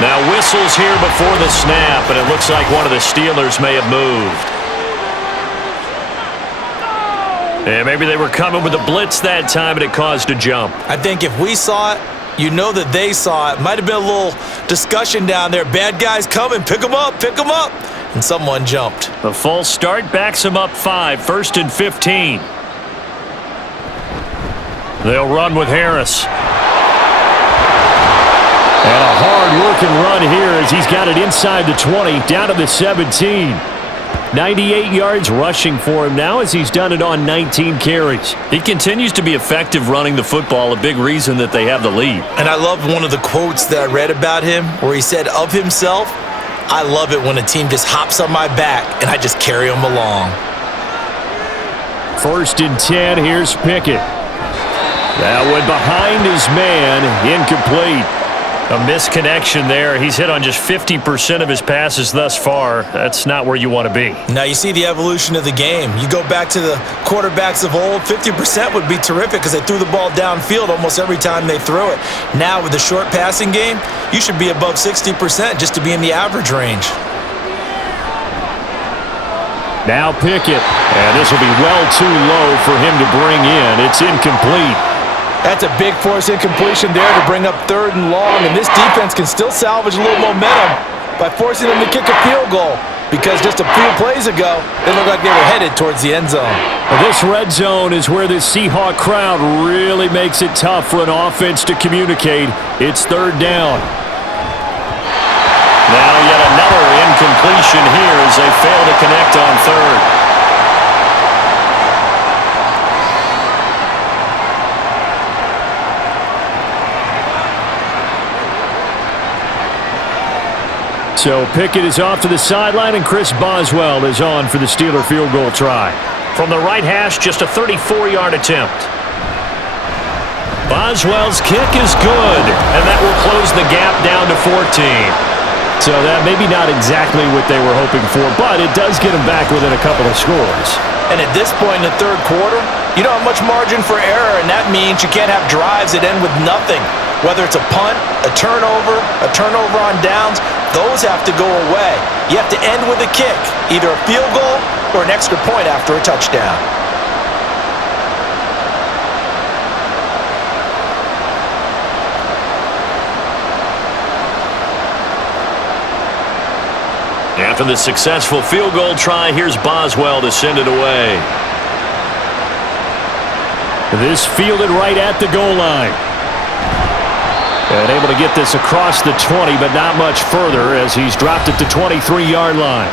Now whistles here before the snap, and it looks like one of the Steelers may have moved. And maybe they were coming with a blitz that time, and it caused a jump. I think if we saw it, you know that they saw it. Might have been a little discussion down there. Bad guys coming, pick them up, and someone jumped. The false start backs him up 5, 1st and 15. They'll run with Harris. And a hard-working run here as he's got it inside the 20, down to the 17. 98 yards rushing for him now as he's done it on 19 carries. He continues to be effective running the football, a big reason that they have the lead. And I loved one of the quotes that I read about him where he said of himself, "I love it when a team just hops on my back and I just carry them along." 1st and 10, here's Pickett. That one behind his man, incomplete. A misconnection there. He's hit on just 50% of his passes thus far. That's not where you want to be. Now you see the evolution of the game. You go back to the quarterbacks of old, 50% would be terrific because they threw the ball downfield almost every time they threw it. Now with the short passing game, you should be above 60% just to be in the average range. Now Pickett, and this will be well too low for him to bring in. It's incomplete. That's a big force incompletion there to bring up 3rd and long, and this defense can still salvage a little momentum by forcing them to kick a field goal. because just a few plays ago, they looked like they were headed towards the end zone. This red zone is where the Seahawk crowd really makes it tough for an offense to communicate. It's third down. Now yet another incompletion here as they fail to connect on third. So Pickett is off to the sideline, and Chris Boswell is on for the Steeler field goal try. From the right hash, just a 34-yard attempt. Boswell's kick is good, and that will close the gap down to 14. So that maybe not exactly what they were hoping for, but it does get them back within a couple of scores. And at this point in the third quarter, you don't have much margin for error, and that means you can't have drives that end with nothing. Whether it's a punt, a turnover on downs, those have to go away. You have to end with a kick, either a field goal or an extra point after a touchdown. After the successful field goal try, here's Boswell to send it away. This fielded right at the goal line. And able to get this across the 20, but not much further as he's dropped it to 23-yard line.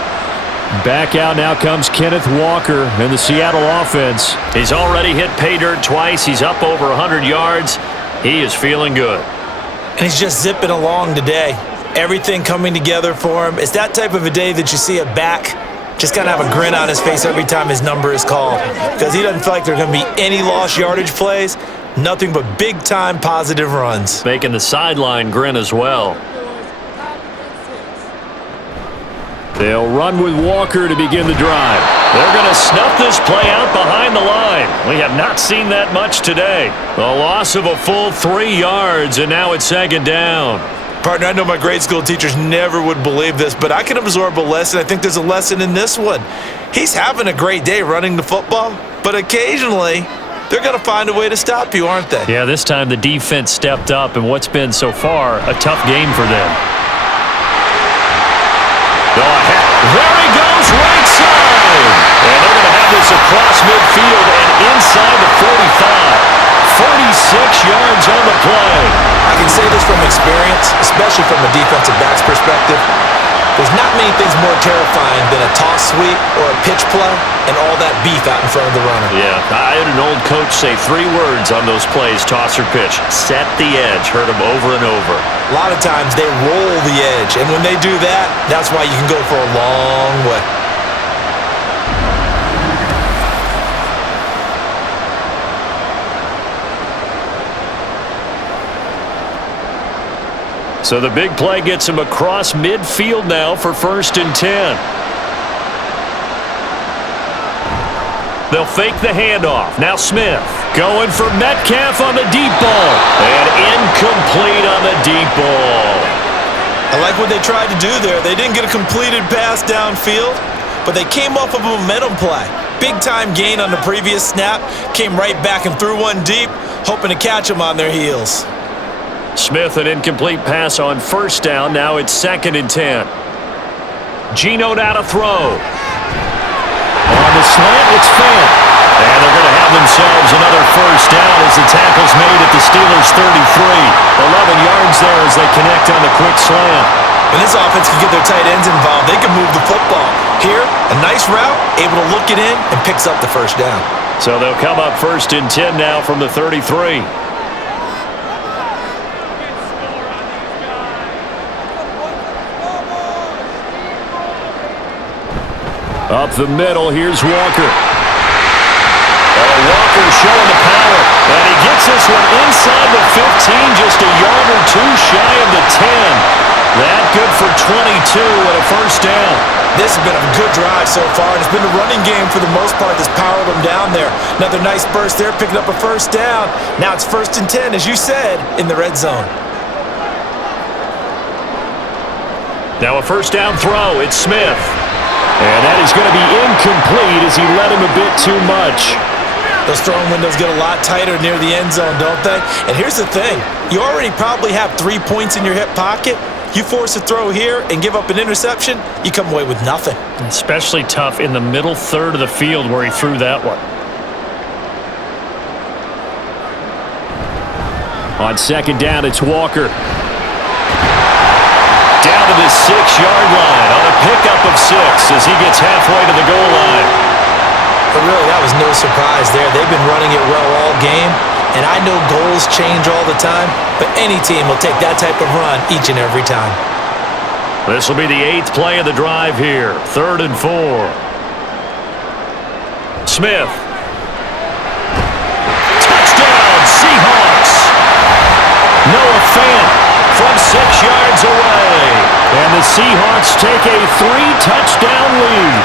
Back out now comes Kenneth Walker in the Seattle offense. He's already hit pay dirt twice. He's up over 100 yards. He is feeling good. And he's just zipping along today. Everything coming together for him. It's that type of a day that you see a back just kind of have a grin on his face every time his number is called, because he doesn't feel like there are going to be any lost yardage plays. Nothing but big-time positive runs. Making the sideline grin as well. They'll run with Walker to begin the drive. They're going to snuff this play out behind the line. We have not seen that much today. A loss of a full 3 yards, and now it's second down. Partner, I know my grade school teachers never would believe this, but I can absorb a lesson. I think there's a lesson in this one. He's having a great day running the football, but occasionally they're going to find a way to stop you, aren't they? Yeah, this time the defense stepped up in what's been so far a tough game for them. There he goes, right side. And they're going to have this across midfield and inside the 45. 46 yards on the play. I can say this from experience, especially from a defensive back's perspective. There's not many things more terrifying than a toss sweep or a pitch play and all that beef out in front of the runner. Yeah, I had an old coach say 3 words on those plays, toss or pitch. Set the edge. Heard him over and over. A lot of times they roll the edge, and when they do that, that's why you can go for a long way. So the big play gets him across midfield now for 1st and 10. They'll fake the handoff. Now Smith going for Metcalf on the deep ball. And incomplete on the deep ball. I like what they tried to do there. They didn't get a completed pass downfield, but they came off of a momentum play. Big-time gain on the previous snap. Came right back and threw one deep, hoping to catch them on their heels. Smith, an incomplete pass on 1st down. Now it's 2nd and 10. Geno now to throw. On the slant, it's Fant. And they're going to have themselves another 1st down as the tackle's made at the Steelers' 33. 11 yards there as they connect on the quick slant. When this offense can get their tight ends involved, they can move the football. Here, a nice route, able to look it in, and picks up the 1st down. So they'll come up 1st and 10 now from the 33. Up the middle, here's Walker. Walker showing the power. And he gets this one inside the 15, just a yard or 2 shy of the 10. That good for 22 and a 1st down. This has been a good drive so far, and it's been the running game for the most part that's powered them down there. Another nice burst there, picking up a 1st down. Now it's 1st and 10, as you said, in the red zone. Now a 1st down throw, it's Smith. And that is going to be incomplete as he led him a bit too much. Those throwing windows get a lot tighter near the end zone, don't they? And here's the thing. You already probably have 3 points in your hip pocket. You force a throw here and give up an interception, you come away with nothing. Especially tough in the middle third of the field where he threw that one. On second down, it's Walker. Down to the 6-yard line on a pickup of 6 as he gets halfway to the goal line. But really, that was no surprise there. They've been running it well all game, and I know goals change all the time, but any team will take that type of run each and every time. This will be the 8th play of the drive here. 3rd and 4. Smith. Touchdown, Seahawks. Noah Fant from 6 yards away. And the Seahawks take a 3-touchdown lead.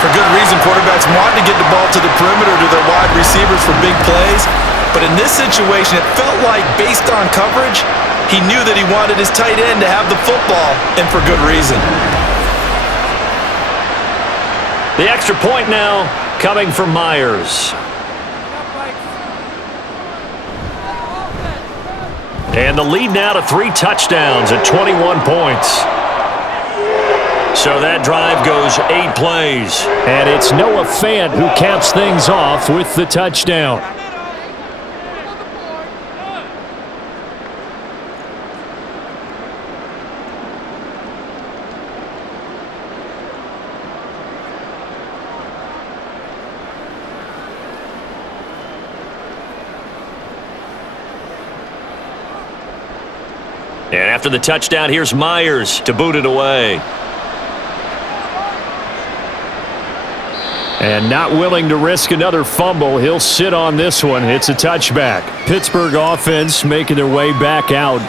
For good reason, quarterbacks want to get the ball to the perimeter to their wide receivers for big plays. But in this situation, it felt like, based on coverage, he knew that he wanted his tight end to have the football, and for good reason. The extra point now coming from Myers. And the lead now to 3 touchdowns at 21 points. So that drive goes 8 plays. And it's Noah Fant who caps things off with the touchdown. And after the touchdown, here's Myers to boot it away. And not willing to risk another fumble, he'll sit on this one. It's a touchback. Pittsburgh offense making their way back out.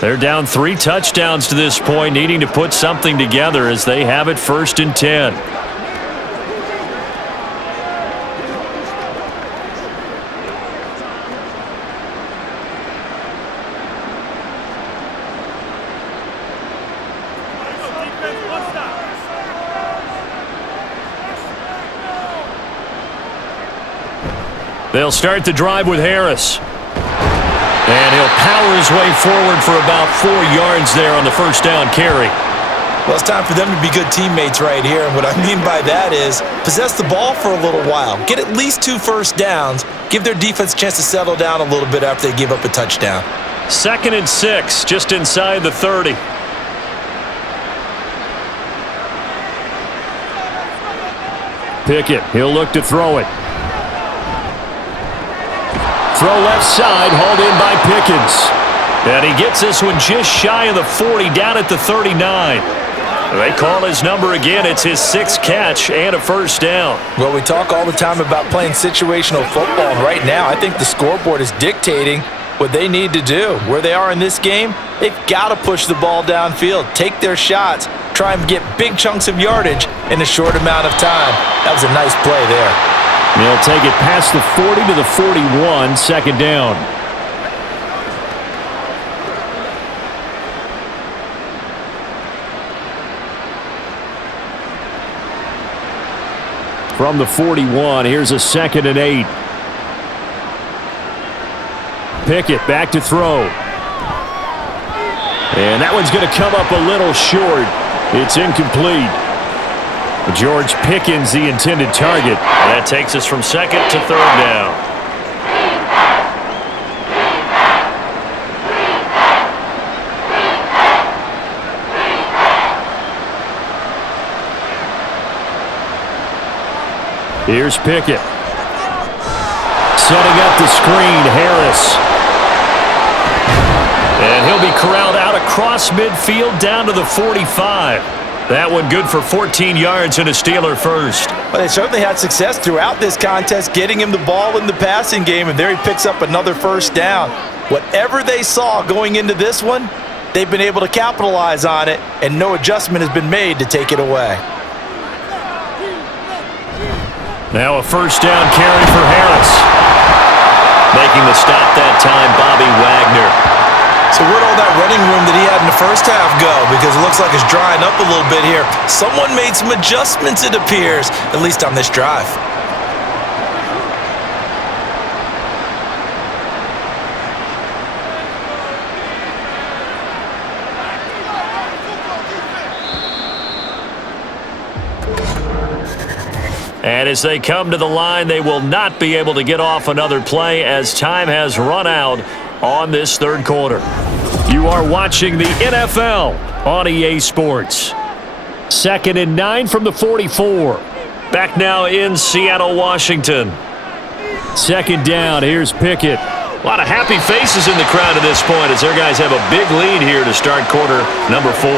They're down 3 touchdowns to this point, needing to put something together as they have it 1st and 10. They'll start the drive with Harris. And he'll power his way forward for about 4 yards there on the 1st down carry. Well, it's time for them to be good teammates right here. And what I mean by that is possess the ball for a little while. Get at least 2 first downs. Give their defense a chance to settle down a little bit after they give up a touchdown. 2nd and 6, just inside the 30. Pickett, he'll look to throw it. Throw left side, hauled in by Pickens. And he gets this one just shy of the 40, down at the 39. They call his number again. It's his 6th catch and a 1st down. Well, we talk all the time about playing situational football, and right now I think the scoreboard is dictating what they need to do. Where they are in this game, they've got to push the ball downfield, take their shots, try and get big chunks of yardage in a short amount of time. That was a nice play there. They'll take it past the 40 to the 41, 2nd down. From the 41, here's a 2nd and 8. Pickett back to throw. And that one's going to come up a little short. It's incomplete. George Pickens, the intended target. And that takes us from 2nd to 3rd down. Here's Pickett. Setting up the screen, Harris. And he'll be corralled out across midfield down to the 45. That one good for 14 yards and a Steeler first. Well, they certainly had success throughout this contest, getting him the ball in the passing game, and there he picks up another 1st down. Whatever they saw going into this one, they've been able to capitalize on it, and no adjustment has been made to take it away. Now a 1st down carry for Harris. Making the stop that time, Bobby Wagner. So where'd all that running room that he had in the 1st half go? Because it looks like it's drying up a little bit here. Someone made some adjustments, it appears, at least on this drive. And as they come to the line, they will not be able to get off another play as time has run out on this third quarter. You are watching the NFL on EA Sports. 2nd and 9 from the 44. Back now in Seattle, Washington. 2nd down. Here's Pickett. A lot of happy faces in the crowd at this point as their guys have a big lead here to start quarter number 4.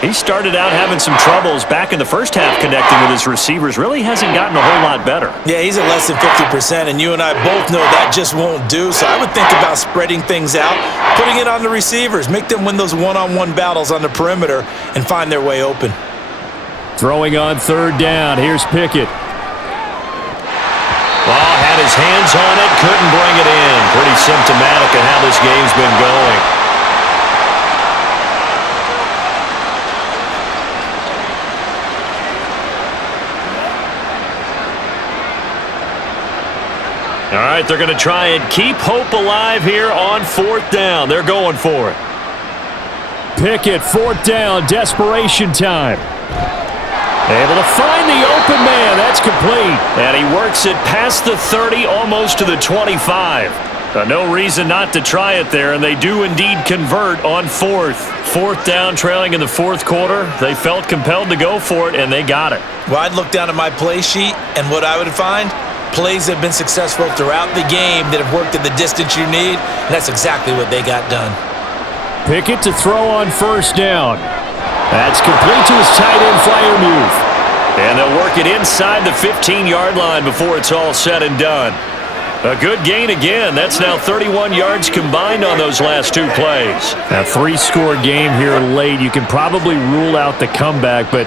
He started out having some troubles back in the first half connecting with his receivers. Really hasn't gotten a whole lot better. Yeah, he's at less than 50%, and you and I both know that just won't do. So I would think about spreading things out, putting it on the receivers, make them win those one-on-one battles on the perimeter and find their way open. Throwing on 3rd down. Here's Pickett. Well, had his hands on it, couldn't bring it in. Pretty symptomatic of how this game's been going. All right, they're going to try and keep hope alive here on 4th down. They're going for it. Pickett, 4th down, desperation time. Able to find the open man. That's complete. And he works it past the 30, almost to the 25. No reason not to try it there, and they do indeed convert on 4th. 4th down, trailing in the 4th quarter. They felt compelled to go for it, and they got it. Well, I'd look down at my play sheet, and what I would find, plays have been successful throughout the game that have worked at the distance you need, and that's exactly what they got done. Pickett to throw on 1st down. That's complete to his tight end flyer move. And they'll work it inside the 15-yard line before it's all said and done. A good gain again. That's now 31 yards combined on those last 2 plays. A 3-score game here late. You can probably rule out the comeback, but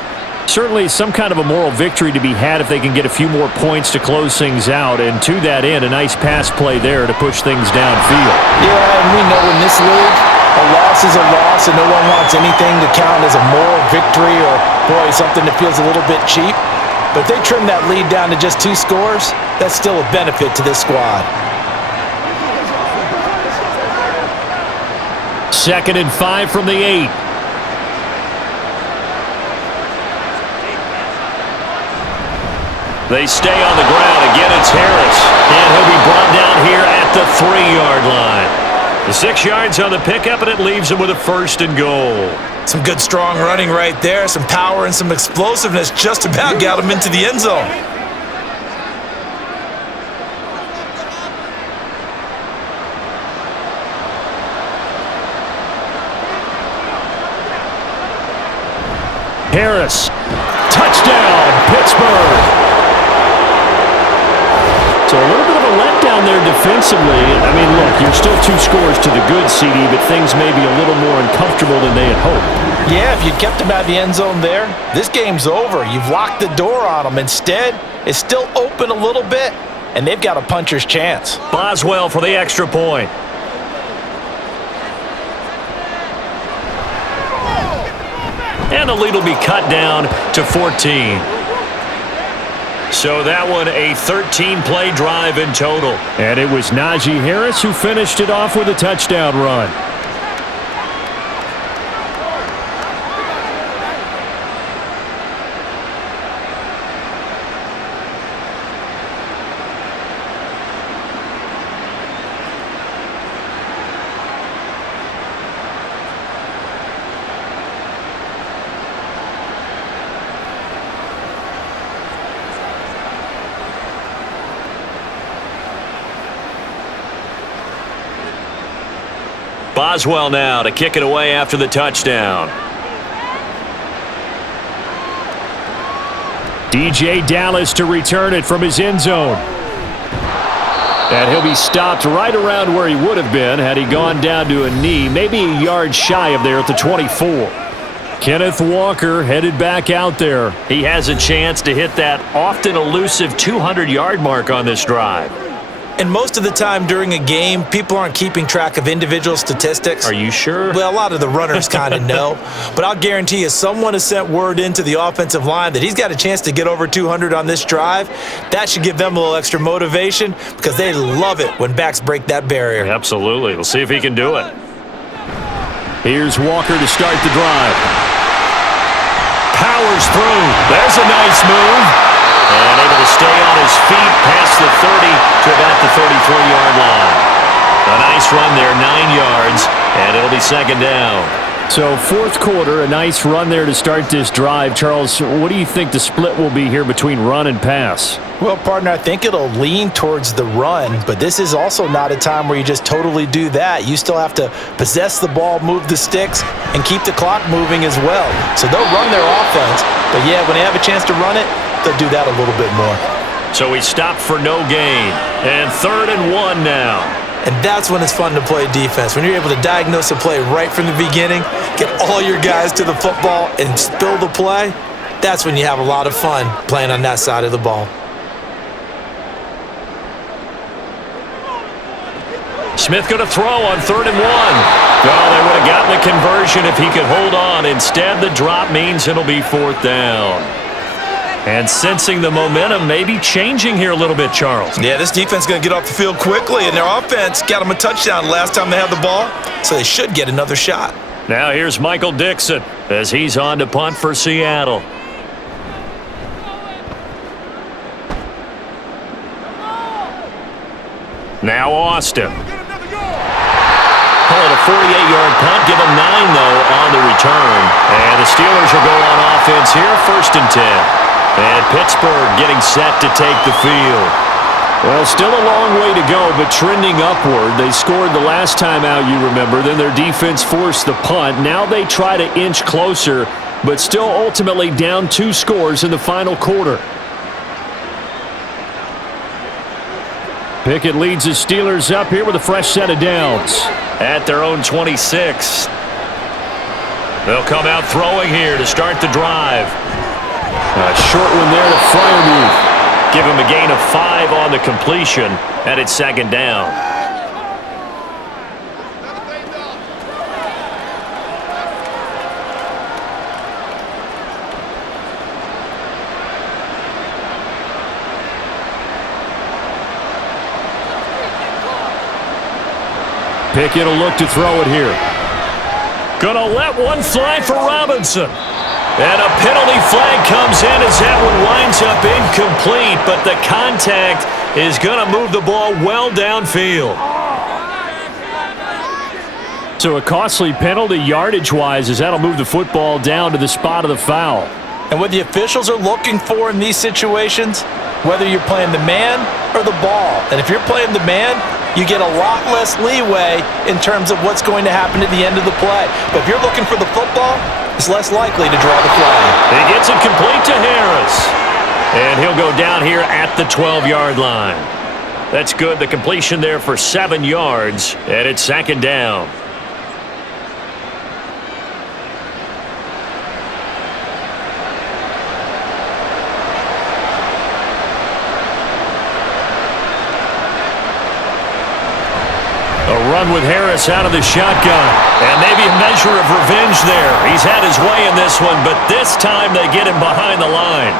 certainly some kind of a moral victory to be had if they can get a few more points to close things out. And to that end, a nice pass play there to push things downfield. Yeah, and we know in this league, a loss is a loss, and no one wants anything to count as a moral victory or, boy, something that feels a little bit cheap. But if they trim that lead down to just 2 scores, that's still a benefit to this squad. 2nd and 5 from the 8. They stay on the ground. Again, it's Harris. And he'll be brought down here at the 3-yard line. The 6 yards on the pickup, and it leaves him with a 1st and goal. Some good, strong running right there. Some power and some explosiveness just about got him into the end zone. Harris. Touchdown, Pittsburgh. So a little bit of a letdown there defensively. I mean, look, you're still 2 scores to the good, CD, but things may be a little more uncomfortable than they had hoped. Yeah, if you'd kept him out of the end zone there, this game's over. You've locked the door on him. Instead, it's still open a little bit, and they've got a puncher's chance. Boswell for the extra point. And the lead will be cut down to 14. So that one a 13-play drive in total. And it was Najee Harris who finished it off with a touchdown run. Boswell now to kick it away after the touchdown. DJ Dallas to return it from his end zone. And he'll be stopped right around where he would have been had he gone down to a knee, maybe a yard shy of there at the 24. Kenneth Walker headed back out there. He has a chance to hit that often elusive 200-yard mark on this drive. And most of the time during a game, people aren't keeping track of individual statistics. Are you sure? Well, a lot of the runners kind of know. But I'll guarantee you someone has sent word into the offensive line that he's got a chance to get over 200 on this drive. That should give them a little extra motivation because they love it when backs break that barrier. Absolutely. We'll see if he can do it. Here's Walker to start the drive. Powers through. There's a nice move. And able to stay on his feet past the 30 to about the 33-yard line. A nice run there, 9 yards, and it'll be second down. So fourth quarter, a nice run there to start this drive. Charles, what do you think the split will be here between run and pass? Well, partner, I think it'll lean towards the run, but this is also not a time where you just totally do that. You still have to possess the ball, move the sticks, and keep the clock moving as well. So they'll run their offense, but yeah, when they have a chance to run it, they'll do that a little bit more. So he stopped for no gain, and 3rd and 1 now. And that's when it's fun to play defense. When you're able to diagnose a play right from the beginning, get all your guys to the football, and spill the play, that's when you have a lot of fun playing on that side of the ball. Smith going to throw on 3rd and 1. Well, they would have gotten the conversion if he could hold on. Instead, the drop means it'll be 4th down. And sensing the momentum maybe changing here a little bit, Charles. Yeah, this defense is going to get off the field quickly, and their offense got them a touchdown last time they had the ball, so they should get another shot. Now here's Michael Dixon as he's on to punt for Seattle. Now Austin. Call it a 48-yard punt. Give them 9, though, on the return. And the Steelers will go on offense here, 1st and 10. And Pittsburgh getting set to take the field. Well, still a long way to go, but trending upward. They scored the last time out, you remember. Then their defense forced the punt. Now they try to inch closer, but still ultimately down 2 scores in the final quarter. Pickett leads the Steelers up here with a fresh set of downs. At their own 26. They'll come out throwing here to start the drive. A short one there to Freiermuth. Give him a gain of 5 on the completion, and it's 2nd down. Pickett will look to throw it here. Gonna let one fly for Robinson. And a penalty flag comes in as that one winds up incomplete, but the contact is going to move the ball well downfield. So a costly penalty yardage-wise as that'll move the football down to the spot of the foul. And what the officials are looking for in these situations, whether you're playing the man or the ball. And if you're playing the man, you get a lot less leeway in terms of what's going to happen at the end of the play. But if you're looking for the football, it's less likely to draw the flag. He gets it complete to Harris. And he'll go down here at the 12-yard line. That's good. The completion there for 7 yards, and it's 2nd down. A run with Harris out of the shotgun. And maybe a measure of revenge there. He's had his way in this one, but this time they get him behind the line.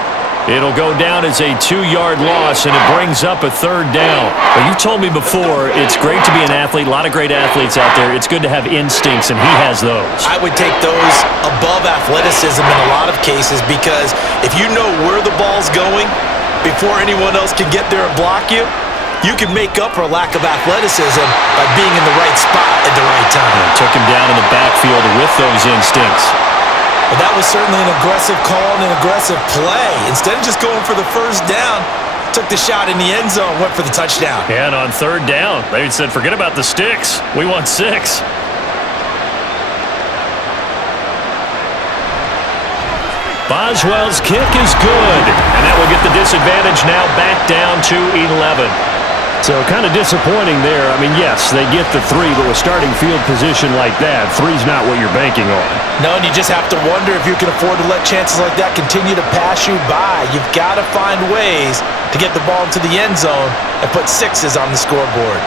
It'll go down as a 2-yard loss, and it brings up a 3rd down. Well, you told me before, it's great to be an athlete. A lot of great athletes out there. It's good to have instincts, and he has those. I would take those above athleticism in a lot of cases, because if you know where the ball's going before anyone else can get there and block you, you can make up for a lack of athleticism by being in the right spot at the right time. And took him down in the backfield with those instincts. But that was certainly an aggressive call and an aggressive play. Instead of just going for the 1st down, took the shot in the end zone, went for the touchdown. And on 3rd down, they said, forget about the sticks. We want 6. Boswell's kick is good. And that will get the disadvantage now back down to 11. So kind of disappointing there. I mean, yes, they get the 3, but with starting field position like that, 3's not what you're banking on. No, and you just have to wonder if you can afford to let chances like that continue to pass you by. You've got to find ways to get the ball into the end zone and put 6s on the scoreboard.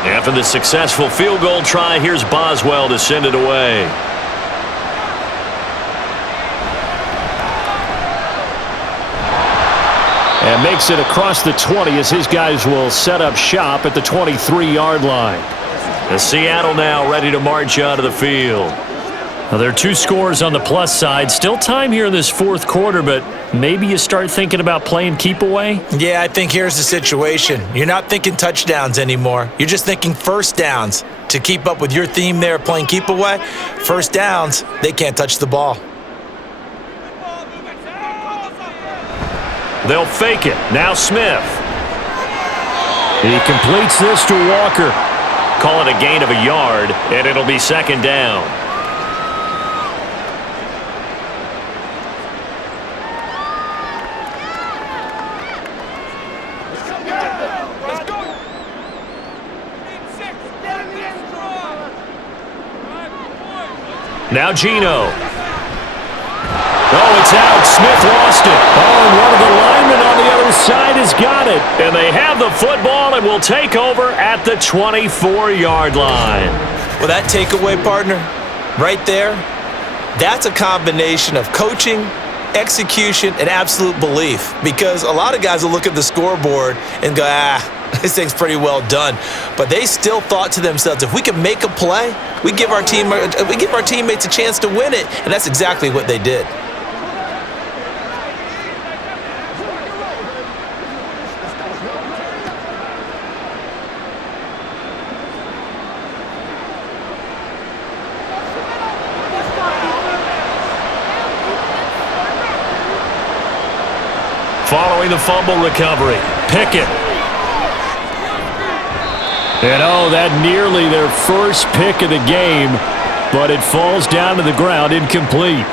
After the successful field goal try, here's Boswell to send it away. And And makes it across the 20 as his guys will set up shop at the 23-yard line. The Seattle now ready to march onto the field. Well, there are 2 scores on the plus side. Still time here in this fourth quarter, but maybe you start thinking about playing keep away? Yeah, I think here's the situation. You're not thinking touchdowns anymore. You're just thinking first downs. To keep up with your theme there, playing keep away, first downs, they can't touch the ball. They'll fake it. Now Smith. He completes this to Walker. Call it a gain of a yard, and it'll be second down. Now Geno. Oh, it's out. Smith lost it. Oh, and one of the linemen on the other side has got it. And they have the football and will take over at the 24-yard line. Well, that takeaway, partner, right there, that's a combination of coaching, execution, and absolute belief. Because a lot of guys will look at the scoreboard and go, this thing's pretty well done. But they still thought to themselves, if we can make a play, we give our teammates a chance to win it. And that's exactly what they did. Following the fumble recovery, Pickett. And that nearly their first pick of the game, but it falls down to the ground incomplete.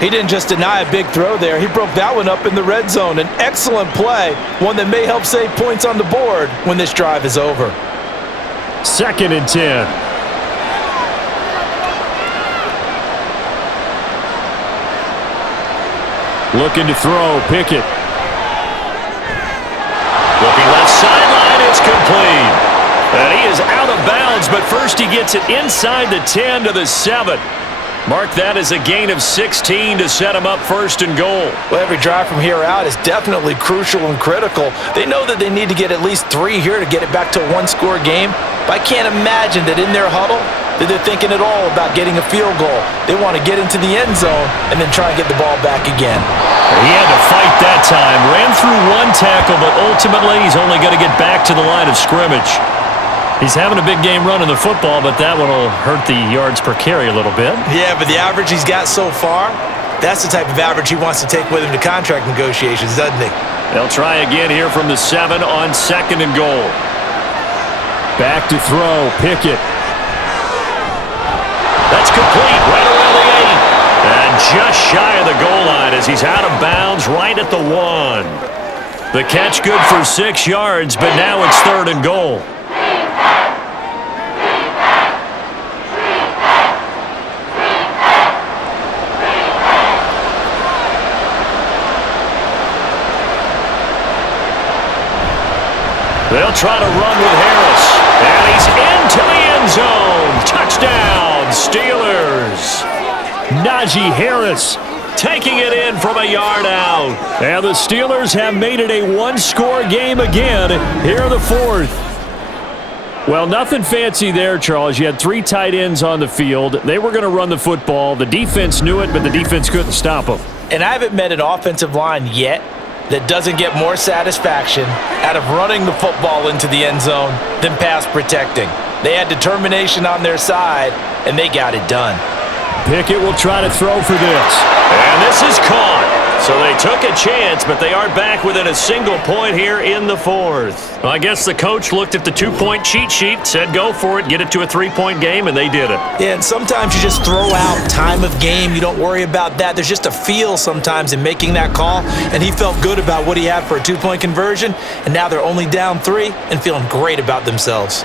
He didn't just deny a big throw there. He broke that one up in the red zone. An excellent play, one that may help save points on the board when this drive is over. 2nd and 10. Looking to throw, Pickett. Looking left sideline, it's complete. And he is out of bounds, but first he gets it inside the 10 to the 7. Mark that as a gain of 16 to set him up 1st and goal. Well, every drive from here out is definitely crucial and critical. They know that they need to get at least 3 here to get it back to a 1-score game. But I can't imagine that in their huddle that they're thinking at all about getting a field goal. They want to get into the end zone and then try and get the ball back again. He had to fight that time. Ran through 1 tackle, but ultimately he's only going to get back to the line of scrimmage. He's having a big game running the football, but that one will hurt the yards per carry a little bit. Yeah, but the average he's got so far, that's the type of average he wants to take with him to contract negotiations, doesn't he? They'll try again here from the 7 on 2nd and goal. Back to throw, Pickett. That's complete right around the 8. And just shy of the goal line as he's out of bounds right at the 1. The catch good for 6 yards, but now it's 3rd and goal. They'll try to run with Harris. And he's into the end zone. Touchdown, Steelers. Najee Harris taking it in from a yard out. And the Steelers have made it a 1-score game again here in the 4th. Well, nothing fancy there, Charles. You had 3 tight ends on the field. They were going to run the football. The defense knew it, but the defense couldn't stop them. And I haven't met an offensive line yet that doesn't get more satisfaction out of running the football into the end zone than pass protecting. They had determination on their side, and they got it done. Pickett will try to throw for this. And this is caught. So they took a chance, but they are back within a single point here in the 4th. Well, I guess the coach looked at the 2-point cheat sheet, said go for it, get it to a 3-point game, and they did it. Yeah, and sometimes you just throw out time of game. You don't worry about that. There's just a feel sometimes in making that call, and he felt good about what he had for a 2-point conversion, and now they're only down 3 and feeling great about themselves.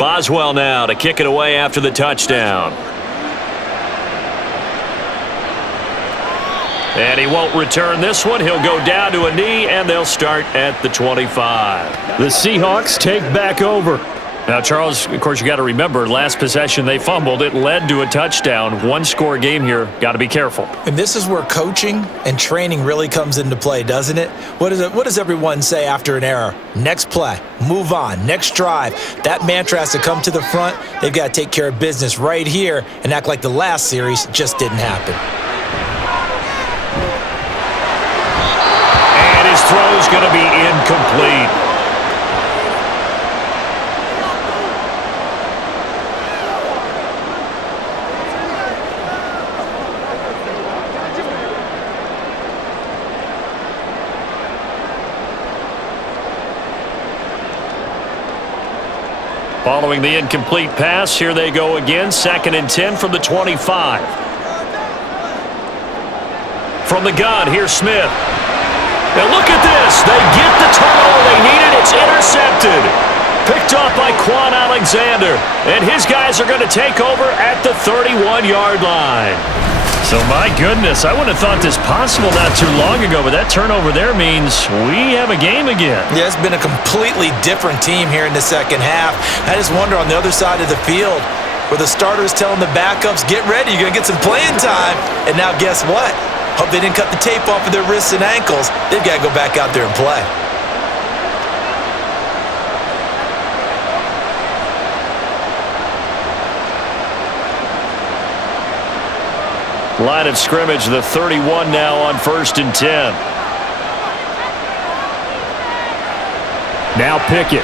Boswell now to kick it away after the touchdown. And he won't return this one. He'll go down to a knee, and they'll start at the 25. The Seahawks take back over. Now, Charles, of course, you got to remember, last possession they fumbled. It led to a touchdown. One-score game here. Got to be careful. And this is where coaching and training really comes into play, doesn't it? What does everyone say after an error? Next play, move on, next drive. That mantra has to come to the front. They've got to take care of business right here and act like the last series just didn't happen. And his throw is going to be incomplete. Following the incomplete pass, here they go again. 2nd and 10 from the 25. From the gun, here's Smith. Now look at this. They get the turnover they needed. It's intercepted. Picked off by Quan Alexander. And his guys are going to take over at the 31-yard line. So, my goodness, I wouldn't have thought this possible not too long ago, but that turnover there means we have a game again. Yeah, it's been a completely different team here in the second half. I just wonder on the other side of the field where the starters telling the backups, get ready, you're going to get some playing time. And now guess what? Hope they didn't cut the tape off of their wrists and ankles. They've got to go back out there and play. Line of scrimmage, the 31 now on 1st and 10. Now Pickett.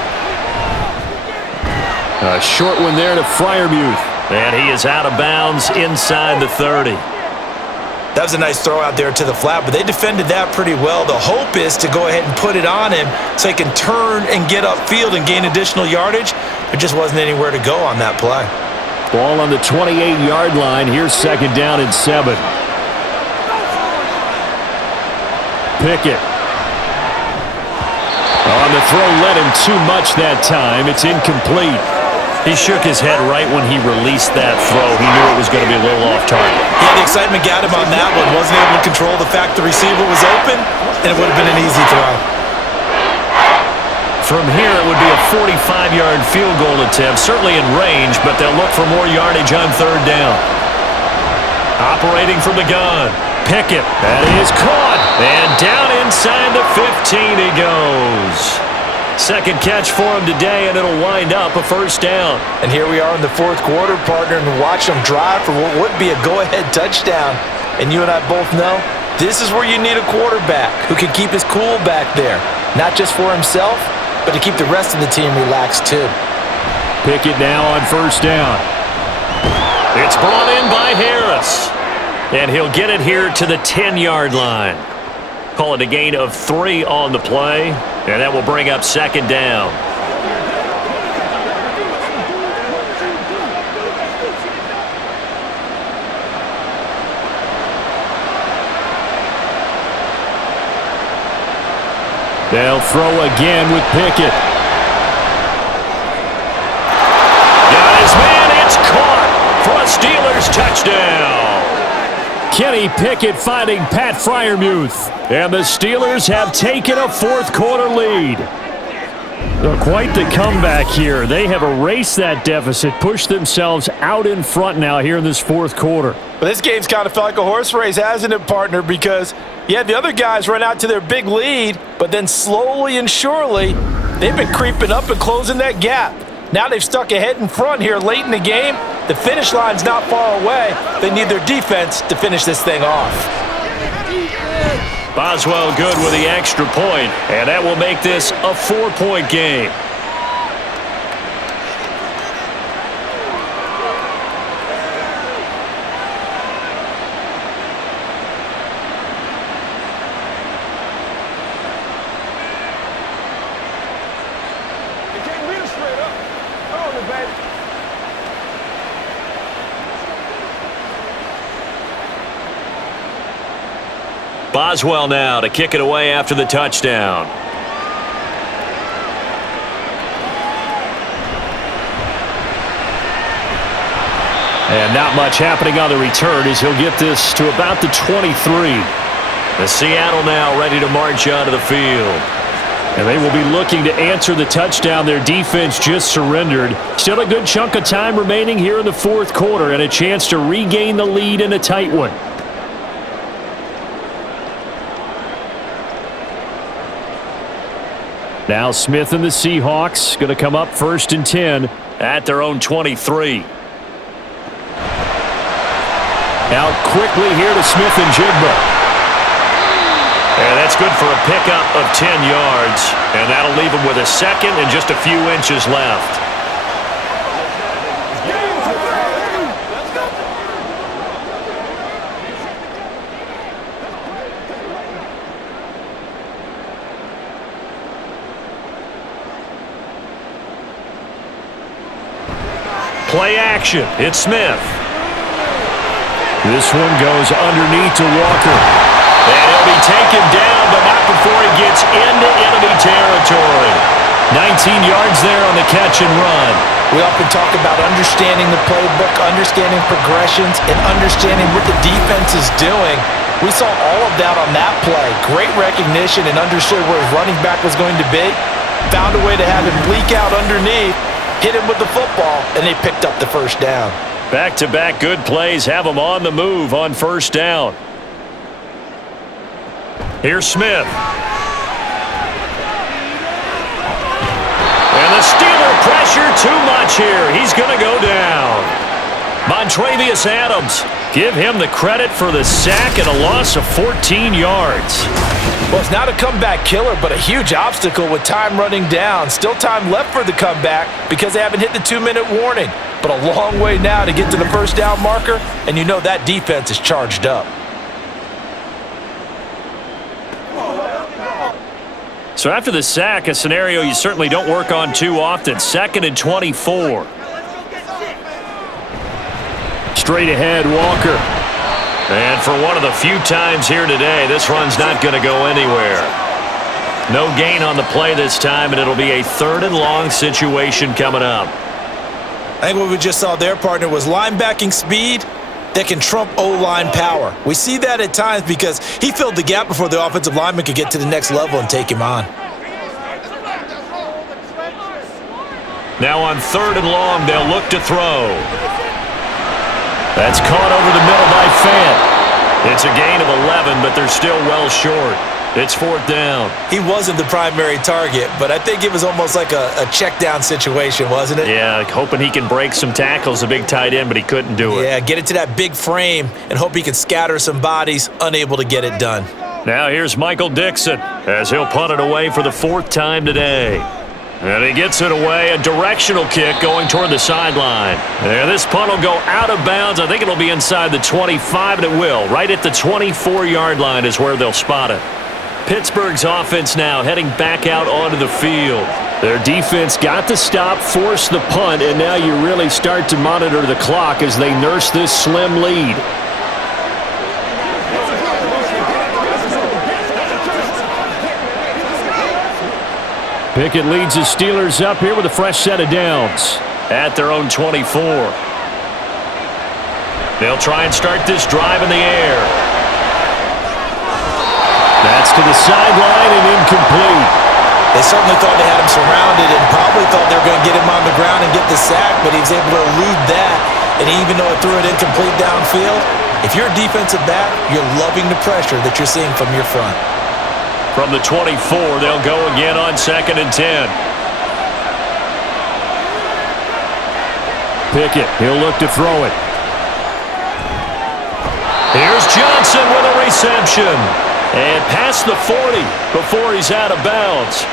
A short one there to Freiermuth. And he is out of bounds inside the 30. That was a nice throw out there to the flat, but they defended that pretty well. The hope is to go ahead and put it on him so he can turn and get upfield and gain additional yardage. There just wasn't anywhere to go on that play. Ball on the 28-yard line. Here's 2nd down and 7. Pickett. On the throw, led him too much that time. It's incomplete. He shook his head right when he released that throw. He knew it was going to be a little off target. Yeah, the excitement got him on that one. Wasn't able to control the fact the receiver was open, and it would have been an easy throw. From here, it would be a 45-yard field goal attempt, certainly in range, but they'll look for more yardage on 3rd down. Operating from the gun, Pickett. That is caught, and down inside the 15 he goes. 2nd catch for him today, and it'll wind up a 1st down. And here we are in the 4th quarter, partner, and watch them drive for what would be a go-ahead touchdown. And you and I both know this is where you need a quarterback who can keep his cool back there, not just for himself, but to keep the rest of the team relaxed too. Pickett now on 1st down. It's brought in by Harris. And he'll get it here to the 10-yard line. Call it a gain of 3 on the play, and that will bring up 2nd down. They'll throw again with Pickett. Got his man. It's caught for a Steelers touchdown. Kenny Pickett finding Pat Freiermuth. And the Steelers have taken a 4th quarter lead. Quite the comeback here. They have erased that deficit, pushed themselves out in front now here in this 4th quarter. But this game's kind of felt like a horse race, hasn't it, partner? Because you had the other guys run out to their big lead, but then slowly and surely, they've been creeping up and closing that gap. Now they've stuck ahead in front here late in the game. The finish line's not far away. They need their defense to finish this thing off. Boswell good with the extra point, and that will make this a 4-point game. Boswell now to kick it away after the touchdown. And not much happening on the return as he'll get this to about the 23. The Seattle now ready to march onto the field. And they will be looking to answer the touchdown their defense just surrendered. Still a good chunk of time remaining here in the fourth quarter and a chance to regain the lead in a tight one. Now Smith and the Seahawks going to come up 1st and 10 at their own 23. Out quickly here to Smith and Jigba. And that's good for a pickup of 10 yards. And that'll leave him with a second and just a few inches left. Play action. It's Smith. This one goes underneath to Walker. And he'll be taken down, but not before he gets into enemy territory. 19 yards there on the catch and run. We often talk about understanding the playbook, understanding progressions, and understanding what the defense is doing. We saw all of that on that play. Great recognition and understood where his running back was going to be. Found a way to have him leak out underneath, hit him with the football, and they picked up the first down. Back-to-back good plays have him on the move on first down. Here's Smith. And the Steeler pressure too much here. He's going to go down. Montravius Adams, give him the credit for the sack and a loss of 14 yards. Well, it's not a comeback killer, but a huge obstacle with time running down. Still time left for the comeback because they haven't hit the 2-minute warning. But a long way now to get to the first down marker, and you know that defense is charged up. So after the sack, a scenario you certainly don't work on too often. 2nd and 24. Straight ahead, Walker. And for one of the few times here today, this run's not going to go anywhere. No gain on the play this time, and it'll be a 3rd and long situation coming up. I think what we just saw there, partner, was linebacking speed that can trump O-line power. We see that at times because he filled the gap before the offensive lineman could get to the next level and take him on. Now on 3rd and long, they'll look to throw. That's caught over the middle by Fant. It's a gain of 11, but they're still well short. It's 4th down. He wasn't the primary target, but I think it was almost like a check down situation, wasn't it? Yeah, hoping he can break some tackles, a big tight end, but he couldn't do it. Yeah, get it to that big frame and hope he can scatter some bodies, unable to get it done. Now here's Michael Dixon as he'll punt it away for the 4th time today. And he gets it away, a directional kick going toward the sideline. And this punt will go out of bounds. I think it'll be inside the 25, and it will. Right at the 24-yard line is where they'll spot it. Pittsburgh's offense now heading back out onto the field. Their defense got the stop, forced the punt, and now you really start to monitor the clock as they nurse this slim lead. Pickett leads the Steelers up here with a fresh set of downs. At their own 24. They'll try and start this drive in the air. That's to the sideline and incomplete. They certainly thought they had him surrounded and probably thought they were going to get him on the ground and get the sack, but he was able to elude that. And even though it threw it incomplete downfield, if you're a defensive back, you're loving the pressure that you're seeing from your front. From the 24, they'll go again on 2nd and 10. Pickett, he'll look to throw it. Here's Johnson with a reception. And past the 40 before he's out of bounds.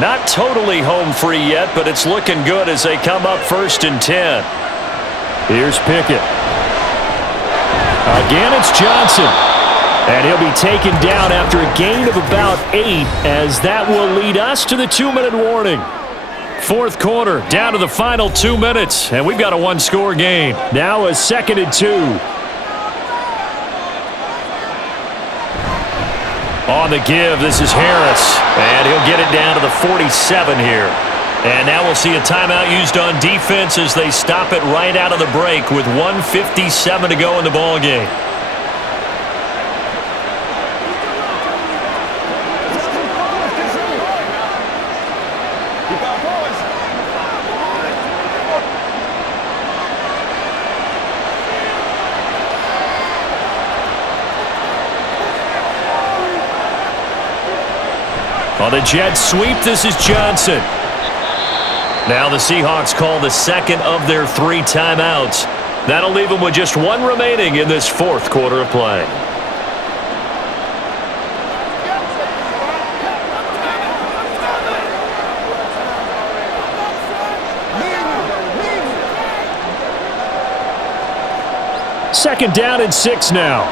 Not totally home free yet, but it's looking good as they come up 1st and 10. Here's Pickett. Again, it's Johnson. And he'll be taken down after a gain of about 8, as that will lead us to the 2-minute warning. Fourth quarter, down to the final 2 minutes, and we've got a one-score game. Now a 2nd and 2. On the give, this is Harris, and he'll get it down to the 47 here. And now we'll see a timeout used on defense as they stop it right out of the break with 1:57 to go in the ballgame. On the jet sweep, this is Johnson. Now the Seahawks call the second of their 3 timeouts. That'll leave them with just 1 remaining in this fourth quarter of play. Second down and 6 now.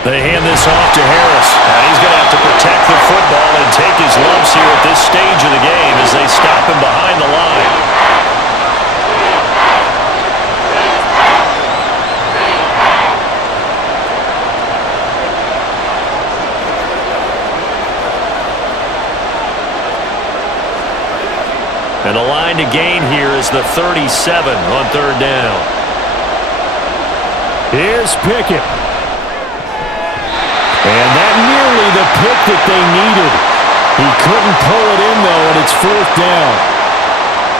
They hand this off to Harris. And he's going to have to protect the football and take his lumps here at this stage of the game as they stop him behind the line. And the line to gain here is the 37 on third down. Here's Pickett. And that nearly the pick that they needed. He couldn't pull it in, though, and it's fourth down.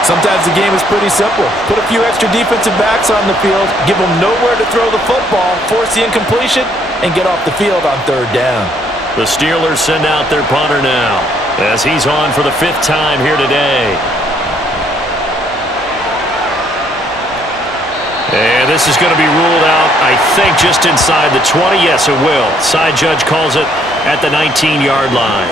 Sometimes the game is pretty simple. Put a few extra defensive backs on the field, give them nowhere to throw the football, force the incompletion, and get off the field on third down. The Steelers send out their punter now as he's on for the 5th time here today. And this is going to be ruled out, I think, just inside the 20. Yes, it will. Side judge calls it at the 19-yard line.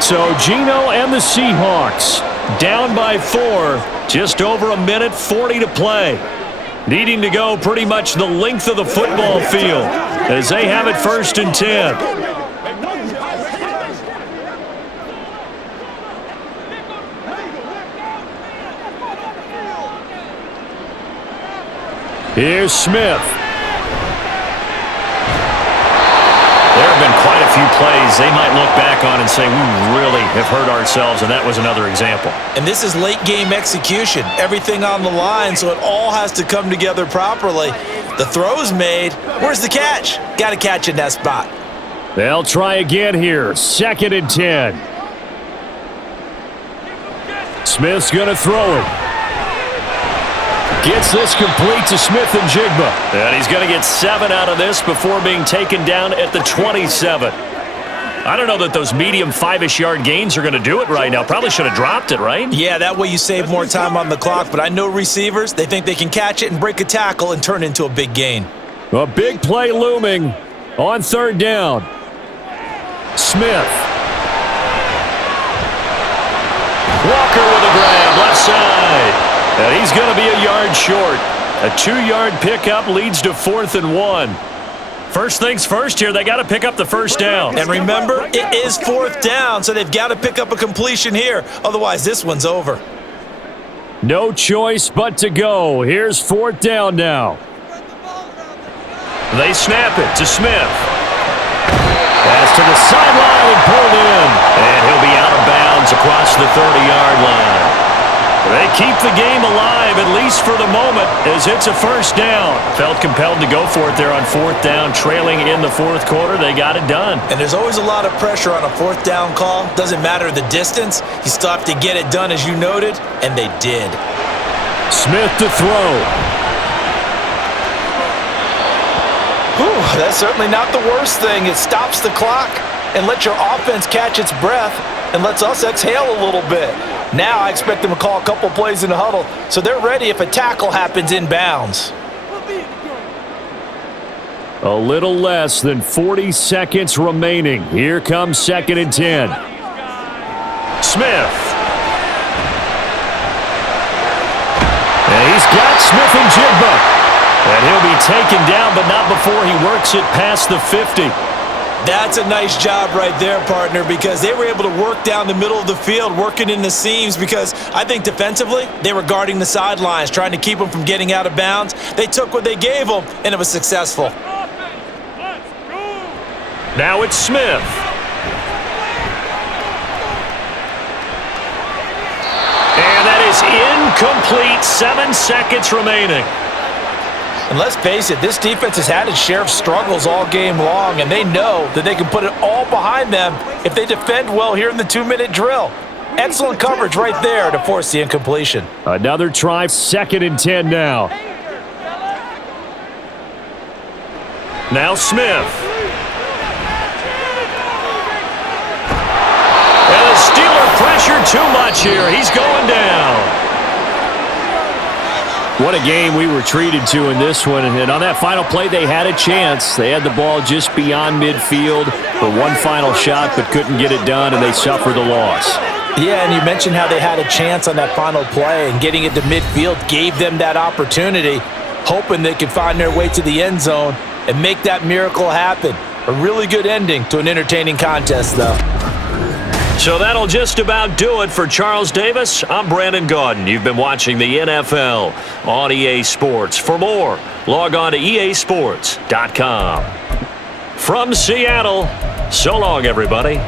So Geno and the Seahawks down by 4. Just over 1:40 to play. Needing to go pretty much the length of the football field as they have it 1st and 10. Here's Smith. There have been quite a few plays they might look back on and say, we really have hurt ourselves, and that was another example. And this is late-game execution. Everything on the line, so it all has to come together properly. The throw's made. Where's the catch? Got to catch in that spot. They'll try again here. 2nd and 10. Smith's going to throw it. Gets this complete to Smith and Jigba. And he's going to get 7 out of this before being taken down at the 27. I don't know that those medium 5-ish yard gains are going to do it right now. Probably should have dropped it, right? Yeah, that way you save more time on the clock. But I know receivers, they think they can catch it and break a tackle and turn it into a big gain. A big play looming on third down. Smith. Walker with a grab, left side. And he's going to be a yard short. A 2-yard pickup leads to 4th and 1. First things first here, they got to pick up the first down. And remember, it is 4th down, so they've got to pick up a completion here. Otherwise, this one's over. No choice but to go. Here's 4th down now. They snap it to Smith. Pass to the sideline and pulled in. And he'll be out of bounds across the 30-yard line. They keep the game alive, at least for the moment, as it's a first down. Felt compelled to go for it there on 4th down, trailing in the 4th quarter. They got it done. And there's always a lot of pressure on a 4th down call. Doesn't matter the distance. You still have to get it done, as you noted, and they did. Smith to throw. Whew, that's certainly not the worst thing. It stops the clock and lets your offense catch its breath and lets us exhale a little bit. Now I expect them to call a couple plays in the huddle, so they're ready if a tackle happens in bounds. A little less than 40 seconds remaining. Here comes 2nd and 10. Smith. And He's got Smith and Jigba. And he'll be taken down, but not before he works it past the 50. That's a nice job right there, partner, because they were able to work down the middle of the field, working in the seams, because I think defensively, they were guarding the sidelines, trying to keep them from getting out of bounds. They took what they gave them, and it was successful. Now it's Smith. And that is incomplete. 7 seconds remaining. And let's face it, this defense has had its share of struggles all game long, and they know that they can put it all behind them if they defend well here in the 2-minute drill. Excellent coverage right there to force the incompletion. Another try, 2nd and 10 now. Now Smith. And the Steeler pressure too much here. He's going down. What a game we were treated to in this one. And on that final play, they had a chance. They had the ball just beyond midfield for one final shot, but couldn't get it done, and they suffered the loss. Yeah, and you mentioned how they had a chance on that final play, and getting it to midfield gave them that opportunity, hoping they could find their way to the end zone and make that miracle happen. A really good ending to an entertaining contest, though. So that'll just about do it for Charles Davis. I'm Brandon Gaudin. You've been watching the NFL on EA Sports. For more, log on to easports.com. From Seattle, so long, everybody.